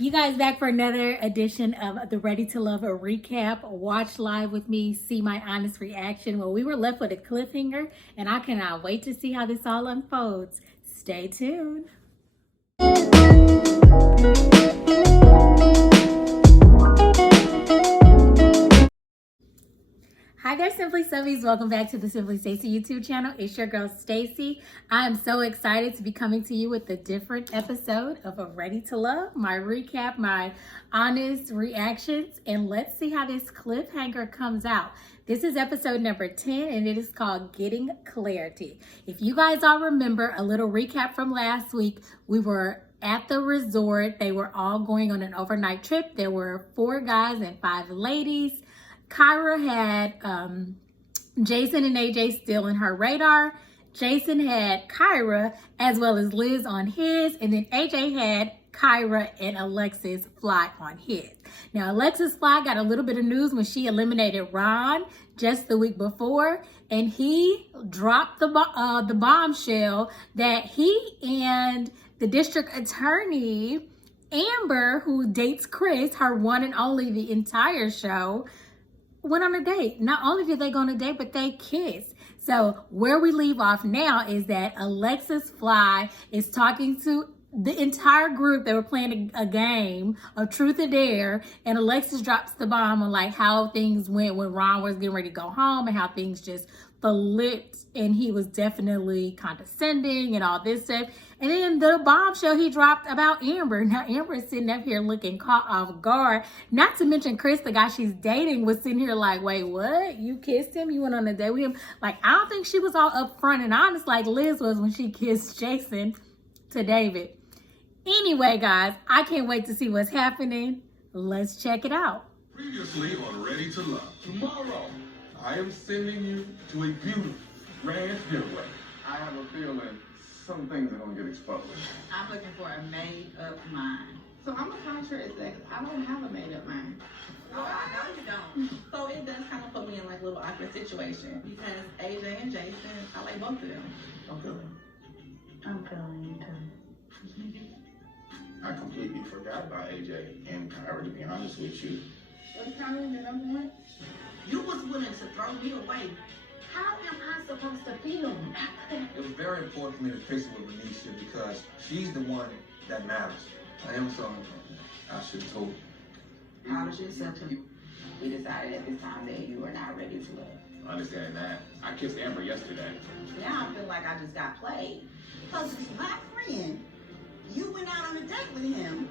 You guys back for another edition of the Ready to Love a recap. Watch live with me, see my honest reaction. Well, we were left with a cliffhanger, and I cannot wait to see how this all unfolds. Stay tuned. Hi there, Simply Subbies. Welcome back to the Simply Stacey YouTube channel. It's your girl, Stacey. I am so excited to be coming to you with a different episode of A Ready to Love, my recap, my honest reactions, and let's see how this cliffhanger comes out. This is episode number 10, and it is called Getting Clarity. If you guys all remember, a little recap from last week, we were at the resort. They were all going on an overnight trip. There were 4 guys and 5 ladies. Kyra had Jason and AJ still in her radar. Jason had Kyra as well as Liz on his. And then AJ had Kyra and Alexis Fly on his. Now, Alexis Fly got a little bit of news when she eliminated Ron just the week before. And he dropped the bombshell that he and the district attorney, Amber, who dates Chris, her one and only the entire show, went on a date. Not only did they go on a date, but they kissed. So where we leave off now is that Alexis Fly is talking to the entire group. They were playing a game of truth or dare, and Alexis drops the bomb on like how things went when Ron was getting ready to go home and how things just flipped, and he was definitely condescending and all this stuff. And then the bombshell he dropped about Amber. Now Amber is sitting up here looking caught off guard. Not to mention Chris, the guy she's dating, was sitting here like, wait, what? You kissed him? You went on a date with him? Like, I don't think she was all upfront and honest like Liz was when she kissed Jason to David. Anyway, guys, I can't wait to see what's happening. Let's check it out. Previously on Ready to Love. Tomorrow, I am sending you to a beautiful ranch getaway. I have a feeling some things are going to get exposed. I'm looking for a made-up mind. So I'm a contrast that I don't have a made-up mind. Oh, I know you don't. So it does kind of put me in like a little awkward situation because AJ and Jason, I like both of them. I'm feeling. I'm feeling you too. I completely forgot about AJ and Kyra, to be honest with you. What's Kyra, the number one? You was willing to throw me away. How am I supposed to feel? It was very important for me to fix it with Renisha because she's the one that matters. I am so I should have told you. How did you accept him? We decided at this time that you were not ready to love. I understand that. I kissed Amber yesterday. Now I feel like I just got played. Because it's my friend. You went out on a date with him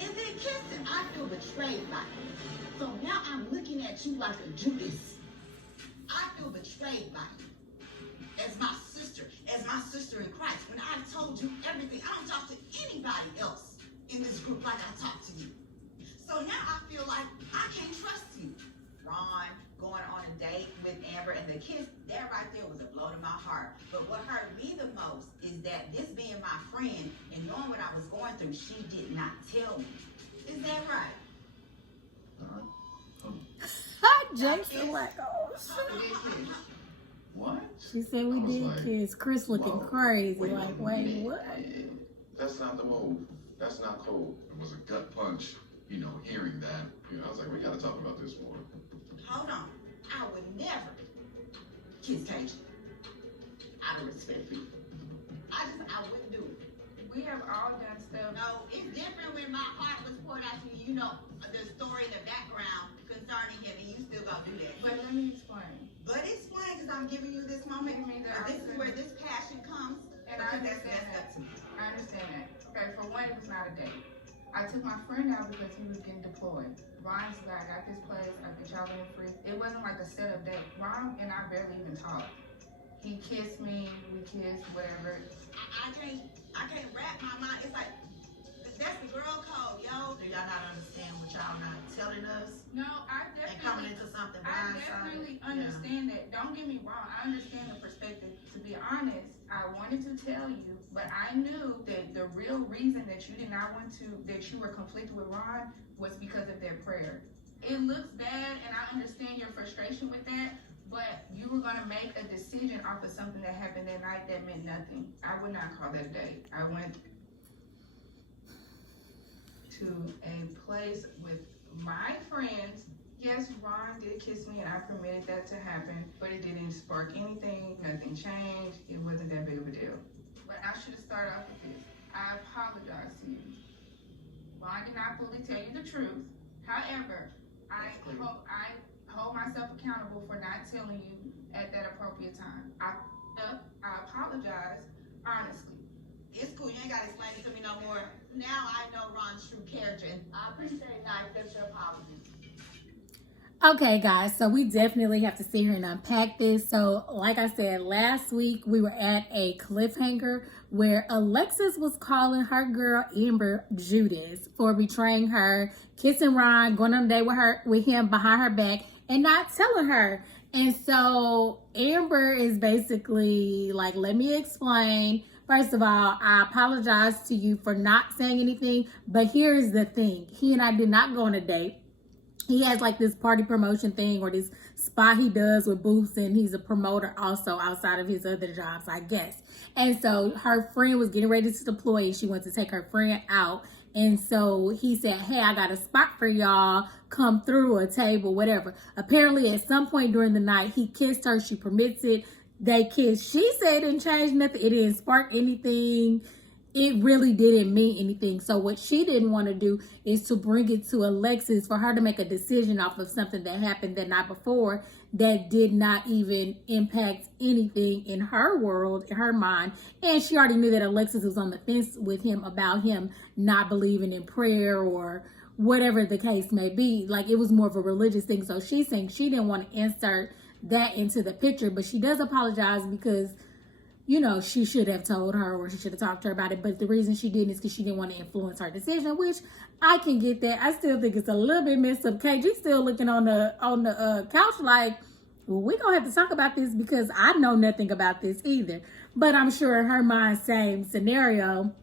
and then kissed him. I feel betrayed by him. So now I'm looking at you like a Judas. I feel betrayed by you. As my sister in Christ. When I told you everything, I don't talk to anybody else in this group like I talk to you. So now I feel like I can't trust you. Ron going on a date with Amber and the kiss, that right there was a blow to my heart. But what hurt me the most is that this being my friend and knowing what I was going through, she did not tell me. Is that right? Jason like, oh shit. What? She said we did like, kiss. Chris looking crazy. Like, wait, what? That's not the move. That's not cool. It was a gut punch, hearing that. I was like, we got to talk about this more. Hold on. I would never kiss Cajun. Out of respect for you. I wouldn't do it. We have all done stuff. No, it's different when my heart was poured out to you. You know the story in the background concerning him, and you still gonna do that. But let me explain. But explain, because I'm giving you this moment. Give me the This is opportunity. where this passion comes. And I because understand that's that. up to me. I understand that. Okay, for one, it was not a date. I took my friend out because he was getting deployed. Ron's like, I got this place, I get y'all in free. It wasn't like a set up date. Ron and I barely even talked. He kissed me, we kissed, whatever. I can't wrap my mind. It's like, that's the girl code, yo. Do y'all not understand what y'all not telling us? No, I And coming definitely, into something I blindsided? definitely understand that. Don't get me wrong, I understand the perspective. To be honest, I wanted to tell you, but I knew that the real reason that you did not want to, that you were conflicted with Ron was because of their prayer. It looks bad, and I understand your frustration with that, but you were gonna make a decision off of something that happened that night that meant nothing. I would not call that a date. I went to a place with my friends. Yes, Ron did kiss me and I permitted that to happen, but it didn't spark anything, nothing changed, it wasn't that big of a deal. But I should have started off with this. I apologize to you. Ron did not fully tell you the truth. However, I hold myself accountable for not telling you at that appropriate time. I apologize honestly. It's cool. You ain't got to explain it to me no more. Now I know Ron's true character, and I appreciate it. I accept your apology. Okay, guys, so we definitely have to sit here and unpack this. So, like I said, last week we were at a cliffhanger where Alexis was calling her girl Amber Judas for betraying her, kissing Ron, going on a date with him behind her back, and not telling her. And so Amber is basically like, let me explain. First of all, I apologize to you for not saying anything, but here's the thing. He and I did not go on a date. He has like this party promotion thing or this spot he does with booths, and he's a promoter also outside of his other jobs, I guess. And so her friend was getting ready to deploy and she went to take her friend out. And so he said, hey, I got a spot for y'all. Come through, a table, whatever. Apparently at some point during the night, he kissed her. She permits it. They kissed. She said it didn't change nothing. It didn't spark anything. It really didn't mean anything. So what she didn't want to do is to bring it to Alexis for her to make a decision off of something that happened the night before that did not even impact anything in her world, in her mind. And she already knew that Alexis was on the fence with him about him not believing in prayer or whatever the case may be. Like, it was more of a religious thing. So she's saying she didn't want to insert that into the picture, but she does apologize because, you know, she should have told her or she should have talked to her about it. But the reason she didn't is because she didn't want to influence her decision, which I can get that. I still think it's a little bit messed up. KG still looking on the couch like, well, we're going to have to talk about this because I know nothing about this either. But I'm sure in her mind, same scenario.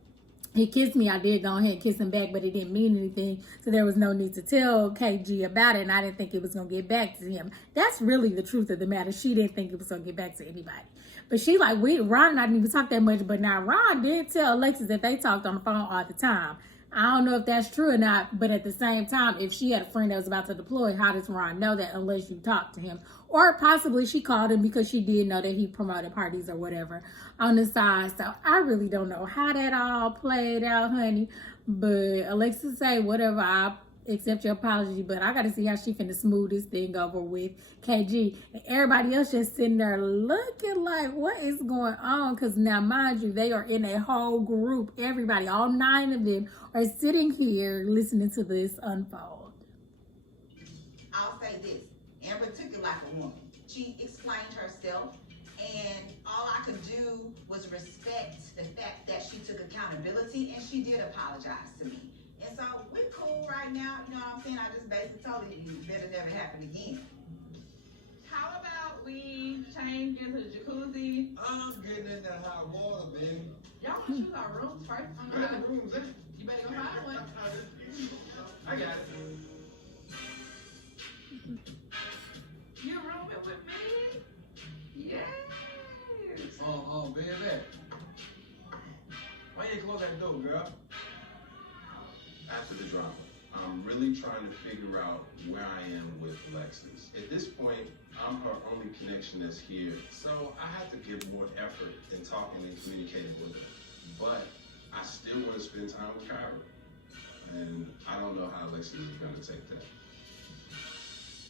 He kissed me. I did go ahead and kiss him back, but it didn't mean anything. So there was no need to tell KG about it. And I didn't think it was going to get back to him. That's really the truth of the matter. She didn't think it was going to get back to anybody. But she like, Ron and I didn't even talk that much. But now Ron did tell Alexis that they talked on the phone all the time. I don't know if that's true or not. But at the same time, if she had a friend that was about to deploy, how does Ron know that unless you talk to him? Or possibly she called him because she did know that he promoted parties or whatever on the side. So I really don't know how that all played out, honey. But Alexis say, whatever, I accept your apology. But I got to see how she finna smooth this thing over with KG. And everybody else just sitting there looking like, what is going on? Because now, mind you, they are in a whole group. Everybody, all 9 of them are sitting here listening to this unfold. I'll say this. Amber took it like a woman. She explained herself, and all I could do was respect the fact that she took accountability, and she did apologize to me. And so we're cool right now. You know what I'm saying? I just basically told her you better never happen again. How about we change into the jacuzzi? I'm getting in that hot water, baby. Y'all want to choose our rooms first? Where the rooms at? You better go find one. I got it. You rooming with me? Yes. Baby. Why you close that door, girl? After the drama, I'm really trying to figure out where I am with Alexis. At this point, I'm her only connection that's here, so I have to give more effort in talking and communicating with her. But I still want to spend time with Kyra, and I don't know how Alexis is going to take that.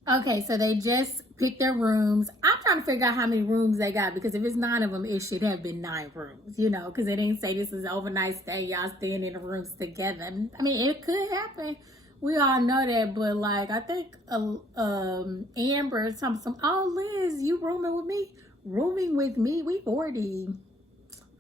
Okay, so they just picked their rooms. I'm trying to figure out how many rooms they got, because if it's 9 of them, it should have been 9 rooms, you know, because they didn't say this is overnight stay, y'all staying in the rooms together. I mean, it could happen. We all know that, but like, I think Amber, oh, Liz, you rooming with me? Rooming with me? We 40.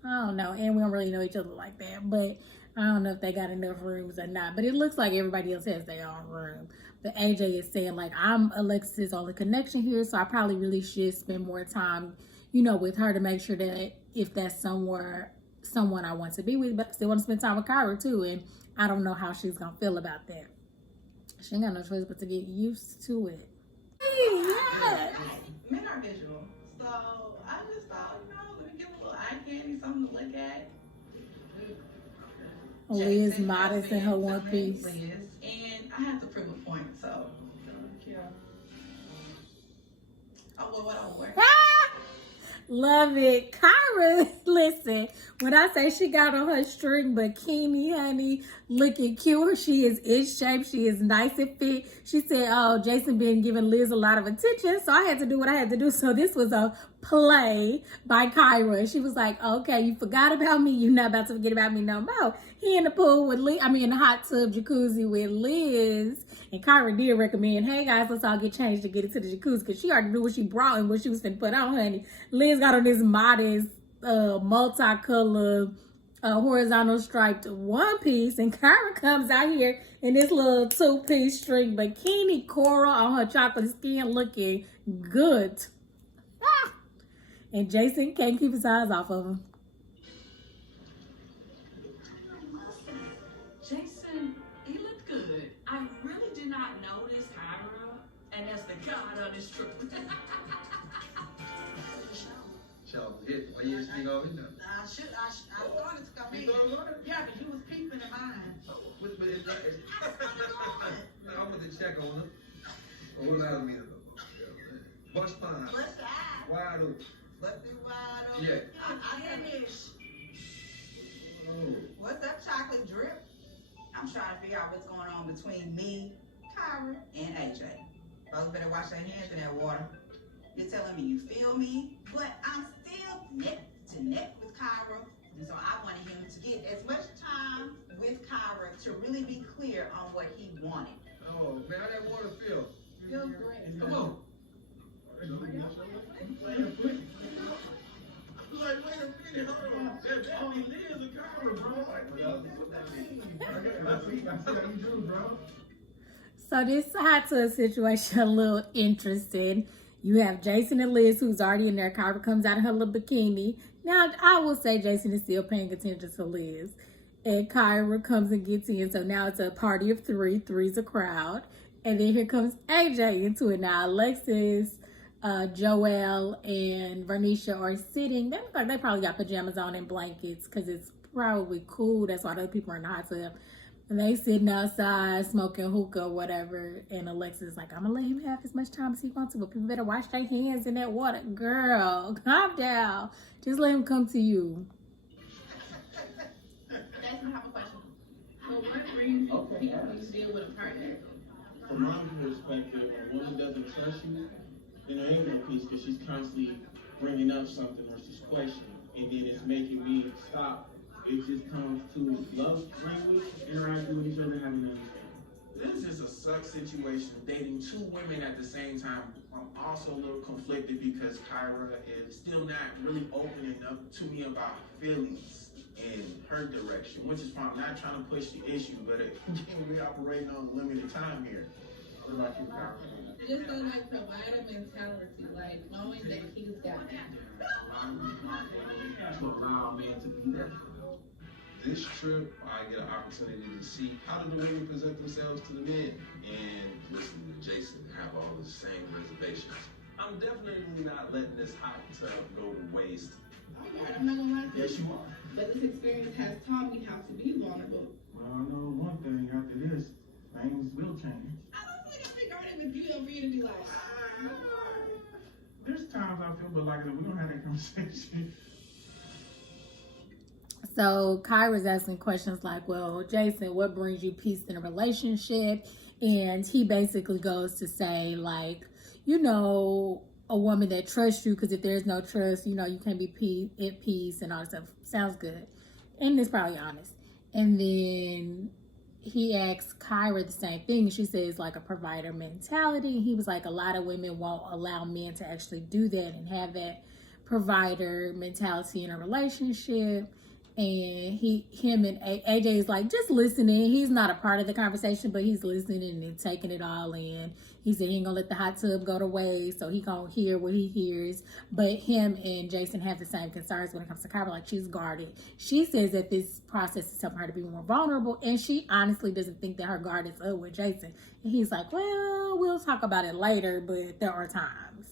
I don't know, and we don't really know each other like that, but I don't know if they got enough rooms or not, but it looks like everybody else has their own room. But AJ is saying, like, I'm Alexis' only connection here, so I probably really should spend more time, you know, with her to make sure that if that's someone I want to be with, but I still want to spend time with Kyra too, and I don't know how she's going to feel about that. She ain't got no choice but to get used to it. Yeah. Men are visual, so I just thought, you know, let me give a little eye candy, something to look at. Liz Jason modest has in her been one filming piece. Liz, and I have to prove a point, so yeah. Oh, well, what I wear? Love it. Kyra, listen, when I say she got on her string bikini, honey, looking cute, she is in shape, she is nice and fit. She said, oh, Jason been giving Liz a lot of attention, so I had to do what I had to do. So this was a play by Kyra. She was like, okay, you forgot about me, you're not about to forget about me no more. He in the pool with Liz, in the hot tub jacuzzi with Liz. And Kyra did recommend, hey guys, let's all get changed to get into the jacuzzi, because she already knew what she brought and what she was finna put on, honey. Liz got on this modest, multicolored, horizontal striped one piece, and Kyra comes out here in this little two-piece string bikini, coral on her chocolate skin, looking good. Ah! And Jason can't keep his eyes off of her. Jason, he looked good. I really did not notice Kyra, and that's the God on this truth. Child, hit. Why you didn't speak all in there? I started to come in. You thought it was on it? Yeah, but you was peeping in mine. But it's not. I want to check on her. What allowed me to know? Bust fine. Bust the eye. Wide open. Bust it wide open. Yeah. I finish. Oh. What's that chocolate drip? I'm trying to figure out what's going on between me, Kyra, and AJ. Folks better wash their hands in that water. You're telling me you feel me, but I'm still neck to neck with Kyra. And so I wanted him to get as much time with Kyra to really be clear on what he wanted. Oh, man, how that water feel? Feels great. Come on. Like, wait a minute, hold on. That's only Liz and Kyra, bro. What that mean? I see how you do, bro. So this hot tub situation a little interesting. You have Jason and Liz, who's already in there. Kyra comes out in her little bikini. Now, I will say Jason is still paying attention to Liz. And Kyra comes and gets in. So now it's a party of three. Three's a crowd. And then here comes AJ into it. Now, Alexis, Joelle, and Vernisha are sitting. They look like they probably got pajamas on and blankets, because it's probably cool. That's why other people are in the hot tub. And they sitting outside smoking hookah or whatever. And Alexis is like, I'm going to let him have as much time as he wants to, but people better wash their hands in that water. Girl, calm down. Just let him come to you. That's not have a question. So what brings people to deal with a partner? From my perspective, when a woman doesn't trust you, then there ain't no peace, because she's constantly bringing up something or she's questioning, and then it's making me stop. It just comes to love language, interacting with each other, having an understanding. This is a suck situation, dating two women at the same time. I'm also a little conflicted because Kyra is still not really opening up to me about feelings in her direction, which is fine. I'm not trying to push the issue, but again, we're operating on limited time here. What about you, Kyra? Just a provider mentality, like knowing that he's got it. To allow a man to be there. This trip, I get an opportunity to see how do the women present themselves to the men, and listen to Jason have all the same reservations. I'm definitely not letting this hot tub go to waste. I'm not gonna lie to you. Yes, you are. But this experience has taught me how to be vulnerable. Well, I know one thing after this, things will change. I don't think I'll be guarded with you for you to be like, There's times I feel, but like we're gonna have that conversation. So Kyra's asking questions like, well, Jason, what brings you peace in a relationship? And he basically goes to say, like, you know, a woman that trusts you, because if there's no trust, you know, you can't be at peace and all that stuff. Sounds good. And it's probably honest. And then he asks Kyra the same thing. She says, like, a provider mentality. He was like, a lot of women won't allow men to actually do that and have that provider mentality in a relationship. And him and AJ is like just listening. He's not a part of the conversation, but he's listening and taking it all in. He said he ain't gonna let the hot tub go to waste, so he gonna hear what he hears. But him and Jason have the same concerns when it comes to Kyra. Like, she's guarded. She says that this process is helping her to be more vulnerable, and she honestly doesn't think that her guard is up with Jason. And he's like, well, we'll talk about it later, but there are times.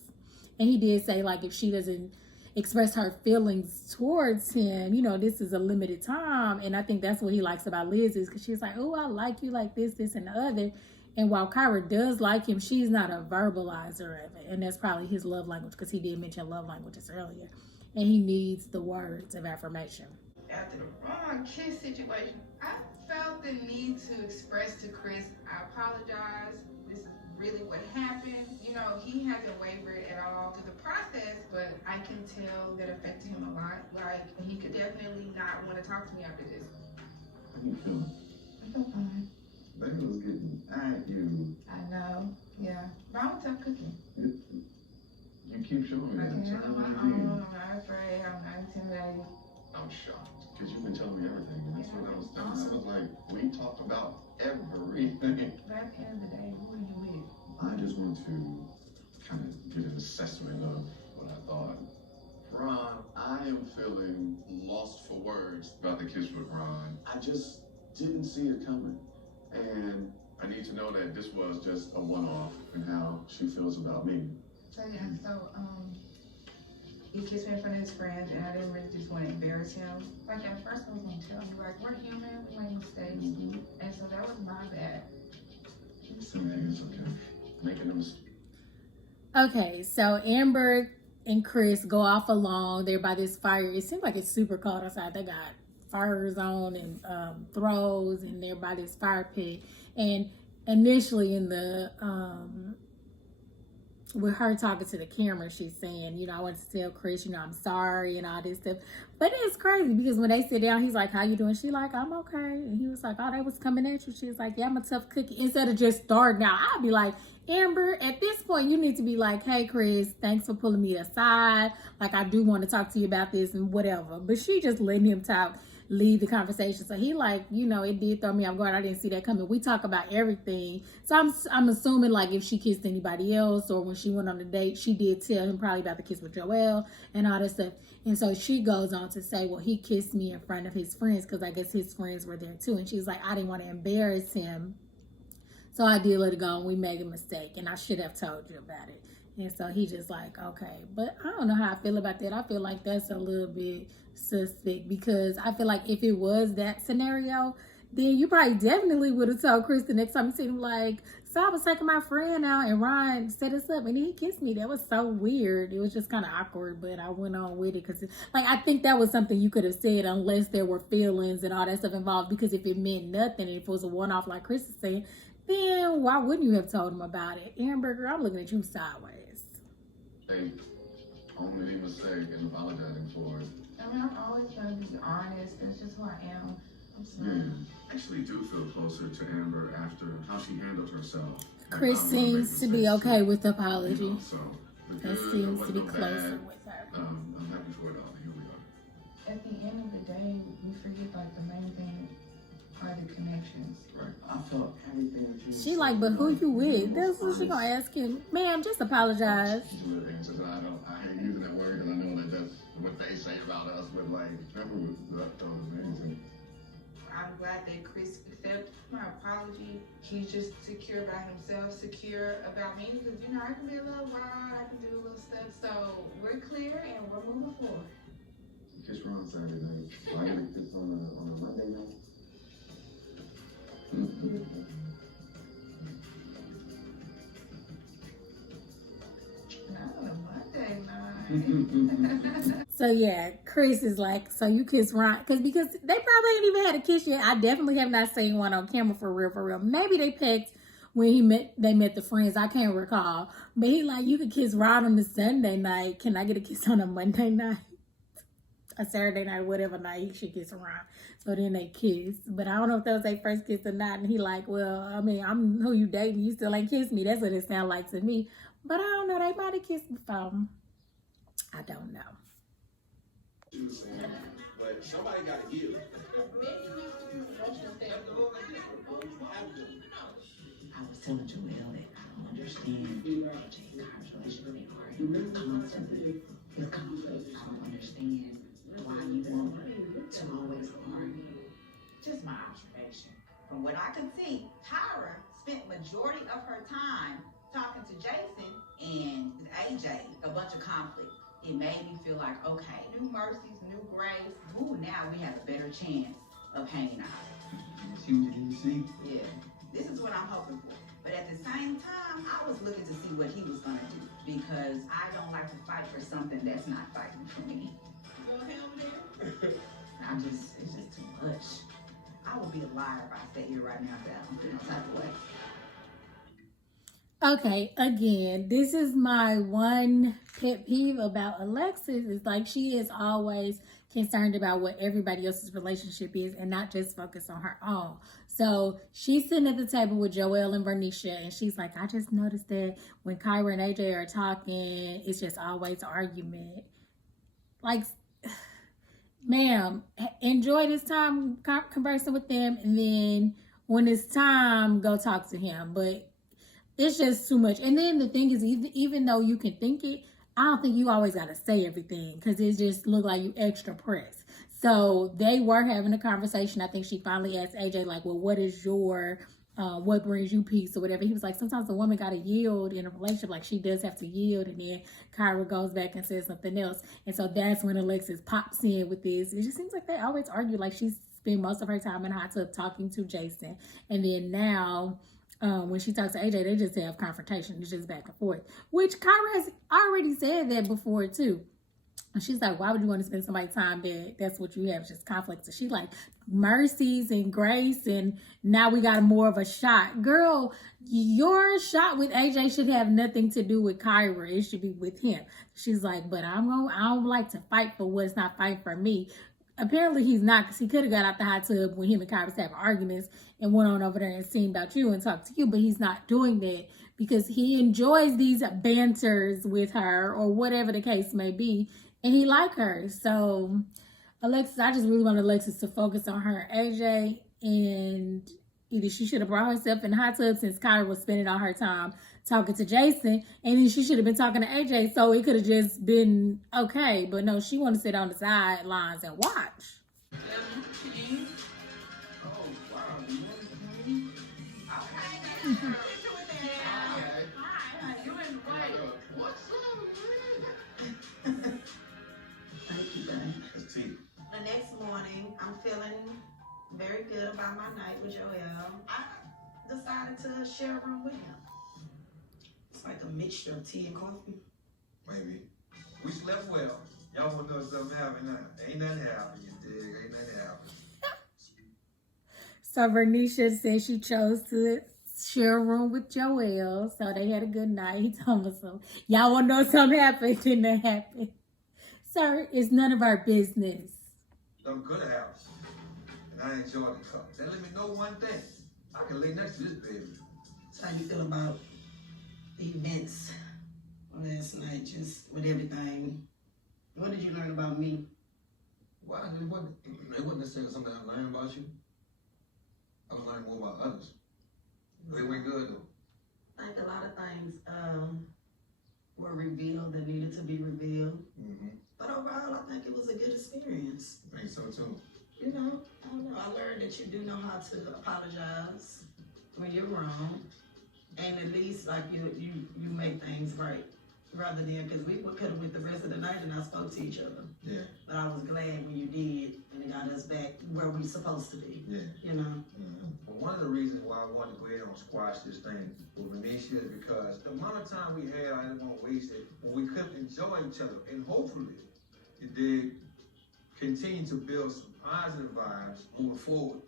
And he did say, like, if express her feelings towards him. You know, this is a limited time. And I think that's what he likes about Liz is because she's like, oh, I like you like this, and the other. And while Kyra does like him, she's not a verbalizer of it. And that's probably his love language because he did mention love languages earlier. And he needs the words of affirmation. After the wrong kiss situation, I felt the need to express to Chris, I apologize. This is really what happened. You know, he hasn't wavered at all through the process, but I can tell that affected him a lot. Like, he could definitely not want to talk to me after this. How you feeling? I feel fine. Baby was getting at you. I know, yeah. But I'm a tough cookie. You keep showing me I that. can't handle my own. I'm not afraid. I'm not intimidated. I'm shocked because you've been telling me everything, and that's what I was thinking. I was like, we talked about everything. But at the end of the day, who are you with? I just want to kind of get an assessment of what I thought. Ron, I am feeling lost for words about the kiss with Ron. I just didn't see it coming. And I need to know that this was just a one-off and how she feels about me. So yeah, he kissed me in front of his friends, and I didn't really just want to embarrass him. Like at first I was gonna tell him, like, we're human, we make mistakes, and so that was my bad. It's okay. Making a mistake. Okay, so Amber and Chris go off alone. They're by this fire. It seems like it's super cold outside. They got fires on and throws, and they're by this fire pit. And initially in the with her talking to the camera, she's saying, you know, I want to tell Chris, you know, I'm sorry and all this stuff. But it's crazy because when they sit down, he's like, how you doing? She like, I'm okay. And he was like, oh, they was coming at you. She was like, yeah, I'm a tough cookie. Instead of just starting out, I'd be like, Amber, at this point, you need to be like, hey, Chris, thanks for pulling me aside. Like, I do want to talk to you about this and whatever. But she just letting him talk, lead the conversation. So he like, you know, it did throw me off guard. I didn't see that coming. We talk about everything. So I'm assuming like if she kissed anybody else or when she went on a date, she did tell him probably about the kiss with Joelle and all that stuff. And so she goes on to say, well, he kissed me in front of his friends because I guess his friends were there too. And she's like, I didn't want to embarrass him. So I did let it go and we made a mistake and I should have told you about it. And so he just like, okay. But I don't know how I feel about that. I feel like that's a little bit suspect because I feel like if it was that scenario, then you probably definitely would have told Chris the next time you see him like, so I was taking my friend out and Ryan set us up and he kissed me. That was so weird. It was just kind of awkward, but I went on with it because like I think that was something you could have said unless there were feelings and all that stuff involved, because if it meant nothing, if it was a one-off like Chris is saying, then why wouldn't you have told him about it? Amber, I'm looking at you sideways. Hey, own any mistake and apologizing for it. I mean, I'm always gonna be honest. That's just who I am. I'm sorry. Yeah. I actually do feel closer to Amber after how she handled herself. Chris seems to be okay with the apology. You know, so That seems to be closer with her. I'm happy for it all. Here we are. At the end of the day, we forget like the main thing are the connections. Right. I felt everything. She like, but who you with? That's what she gonna ask him. Ma'am, just apologize. I hate using that word and I know that that's what they say about us, but like, Amber was amazing. I'm glad that Chris accepted my apology. He's just secure about himself, secure about me, because you know I can be a little wild, I can do a little stuff. So we're clear and we're moving forward. Kiss Ron Saturday night. I get a kiss on a Monday night. Not on a Monday night. So yeah, Chris is like, so you kiss Ron, because they probably ain't even had a kiss yet. I definitely have not seen one on camera for real. Maybe they picked when they met the friends. I can't recall. But he like, you could kiss Ron on the Sunday night. Can I get a kiss on a Monday night? A Saturday night, whatever night he should kiss Ron. So then they kissed. But I don't know if that was their first kiss or not. And he like, well, I mean, I'm who you dating. You still ain't kissed me. That's what it sounds like to me. But I don't know. They might have kissed before. I don't know. But somebody got to heal. I was telling Joelle that I don't understand AJ and Kyra's relationship. They argue constantly. It's conflict. I don't understand why you want to always argue. Just my observation. From what I could see, Kyra spent majority of her time talking to Jason and AJ, a bunch of conflict. it made me feel like, okay, new mercies, new grace. Ooh, now we have a better chance of hanging out. See what you need to see? Yeah, this is what I'm hoping for. But at the same time, I was looking to see what he was gonna do because I don't like to fight for something that's not fighting for me. You okay over there? It's just too much. I would be a liar if I stay here right now that I don't feel no type of way. Okay, again, this is my one pet peeve about Alexis. Is like she is always concerned about what everybody else's relationship is and not just focus on her own. So she's sitting at the table with Joelle and Vernisha, and she's like, I just noticed that when Kyra and AJ are talking, it's just always argument. Like, ma'am, enjoy this time conversing with them, and then when it's time, go talk to him. But it's just too much. And then the thing is, even though you can think it, I don't think you always got to say everything because it just look like you extra pressed. So they were having a conversation. I think she finally asked AJ, like, well, what is your, what brings you peace or whatever. He was like, sometimes the woman got to yield in a relationship. Like, she does have to yield. And then Kyra goes back and says something else. And so that's when Alexis pops in with this. It just seems like they always argue. Like, she spent most of her time in hot tub talking to Jason. And then now, when she talks to AJ, they just have confrontation. It's just back and forth. Which Kyra has already said that before, too. And she's like, why would you want to spend somebody's time that's what you have, just conflict? So she's like, mercies and grace, and now we got more of a shot. Girl, your shot with AJ should have nothing to do with Kyra. It should be with him. She's like, but I don't like to fight for what's not fighting for me. Apparently he's not, because he could have got out the hot tub when him and Kyra was having arguments and went on over there and seen about you and talked to you, but he's not doing that because he enjoys these banters with her or whatever the case may be, and he like her. So Alexis, I just really want Alexis to focus on her AJ, and either she should have brought herself in the hot tub since Kyra was spending all her time talking to Jason, and then she should have been talking to AJ, so it could have just been okay. But no, she want to sit on the sidelines and watch. Oh, wow. What's up, man? Thank you, babe. It's T. The next morning, I'm feeling very good about my night with Joel. I decided to share a room with him. It's like a mixture of tea and coffee. Maybe. We slept well. Y'all want to know something happened now? Ain't nothing happened, you dig? Ain't nothing happened. So Vernisha said she chose to share a room with Joel, so they had a good night. He told me so. Y'all want to know something happened? Didn't happen. Sir, it's none of our business. Something could have happened. And I enjoyed the cup. That let me know one thing. I can lay next to this baby. So how you feel about the events last night, just with everything? What did you learn about me? Well, it wasn't necessarily something I learned about you. I was learning more about others. But it went good, though. I think a lot of things were revealed that needed to be revealed. Mm-hmm. But overall, I think it was a good experience. I think so, too. You know, I don't know. I learned that you do know how to apologize when you're wrong, and at least like you make things right, rather than because we could have went the rest of the night and not spoke to each other. Yeah. But I was glad when you did, and it got us back where we're supposed to be. Yeah. You know. Mm-hmm. Well, one of the reasons why I wanted to go ahead and squash this thing with Venetia is because the amount of time we had, I didn't want to waste it when we could enjoy each other, and hopefully it did continue to build some positive vibes moving forward.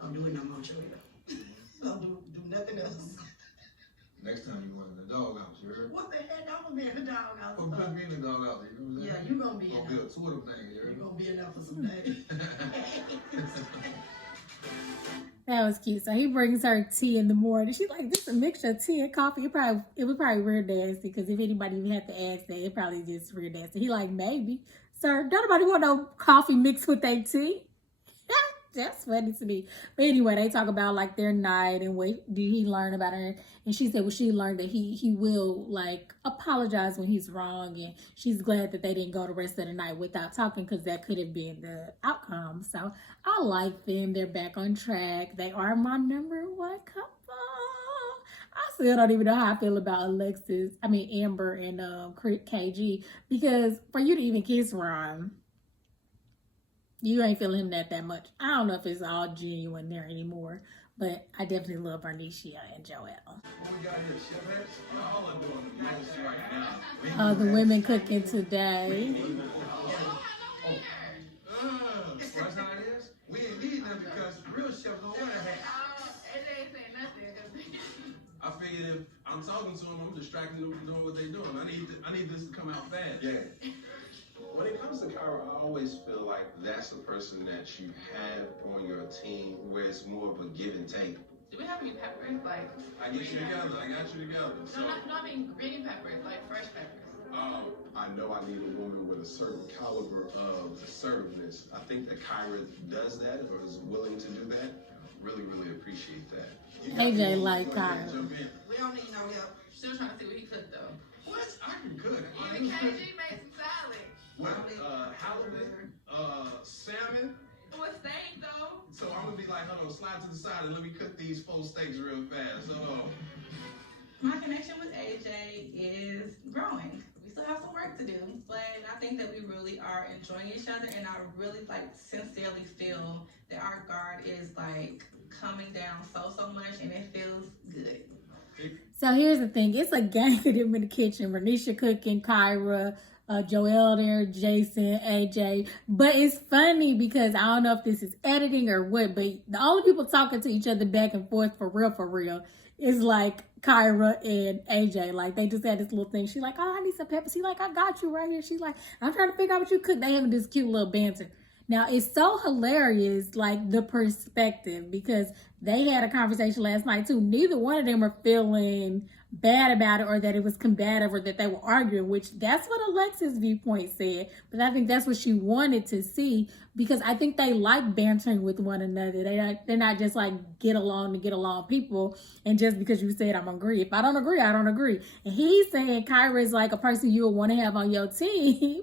Don't do it no more, Joel. Don't do nothing else. Next time you want in the doghouse, you heard? What the heck? I'm gonna be in the doghouse. Oh, put me in the doghouse, you know what I'm saying? Yeah, you gonna be in Gonna there. build two of them things, you You're heard? gonna be in there for some days. That was cute. So he brings her tea in the morning. She's like, this is a mixture of tea and coffee. It was probably real nasty, because if anybody even had to ask that, it probably just real nasty. He like, maybe. Sir, don't nobody want no coffee mixed with their tea. That's funny to me. But anyway, they talk about like their night and what did he learn about her. And she said, well, she learned that he will like apologize when he's wrong. And she's glad that they didn't go the rest of the night without talking, because that could have been the outcome. So I like them. They're back on track. They are my number one couple. I still don't even know how I feel about Amber and KG, because for you to even kiss Ron, you ain't feeling him that much. I don't know if it's all genuine there anymore, but I definitely love Bernicia and Joelle. What we got here, chef heads? All I'm doing the most right now. The women cooking today. That's how it is. We ain't need them because real chefs don't wear a hat. AJ ain't saying nothing. I figured if I'm talking to them, I'm distracting them from doing what they're doing. I need this to come out fast. Yeah. When it comes to Kyra, I always feel like that's the person that you have on your team where it's more of a give and take. Do we have any peppers? Like, I get you together. I got you together. So, no, I mean green peppers, like fresh peppers. I know I need a woman with a certain caliber of assertiveness. I think that Kyra does that or is willing to do that. Really, really appreciate that. AJ like Kyra. We don't need no help. Still trying to see what he cooked though. What? I can cook. Even KG made some salad. What? Halibut, salmon. What steak though? So I'm gonna be like, hold on, slide to the side and let me cook these 4 steaks real fast. My connection with AJ is growing. We still have some work to do, but I think that we really are enjoying each other, and I really sincerely feel that our guard is coming down so much, and it feels good. So here's the thing. It's a gang of them in the kitchen. Bernicia cooking, Kyra, Joelle there, Jason, AJ. But it's funny because I don't know if this is editing or what, but the only people talking to each other back and forth for real is Kyra and AJ. They just had this little thing. She's like, oh, I need some peppers. She's like, I got you right here. She's like, I'm trying to figure out what you cook. They having this cute little banter. Now, it's so hilarious, the perspective, because they had a conversation last night, too. Neither one of them are feeling bad about it or that it was combative or that they were arguing, which that's what Alexa's viewpoint said. But I think that's what she wanted to see, because I think they like bantering with one another. They're not just get along to get along people. And just because you said I'm agree. If I don't agree, I don't agree. And he's saying Kyra is a person you would want to have on your team.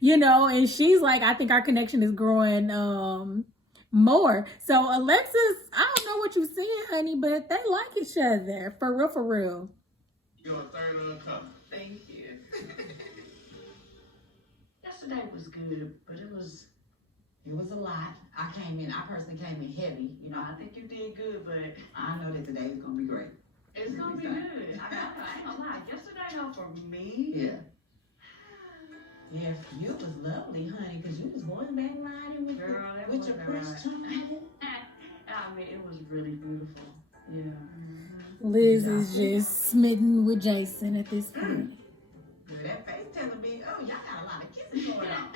And she's like, I think our connection is growing more. So Alexis, I don't know what you're seeing, honey, but they like each other. For real. You're a third of the cup. Thank you. Yesterday was good, but it was a lot. I personally came in heavy. I think you did good, but I know that today is going to be great. it's gonna be good. I ain't gonna lie. Yesterday, though, for me, Yeah. Yeah, you was lovely, honey, because you was going back riding with, Girl, that with your wasn't Prince Charming. I mean, it was really beautiful. Yeah. Liz is just smitten with Jason at this point. That face telling me, oh, y'all got a lot of kissing going on.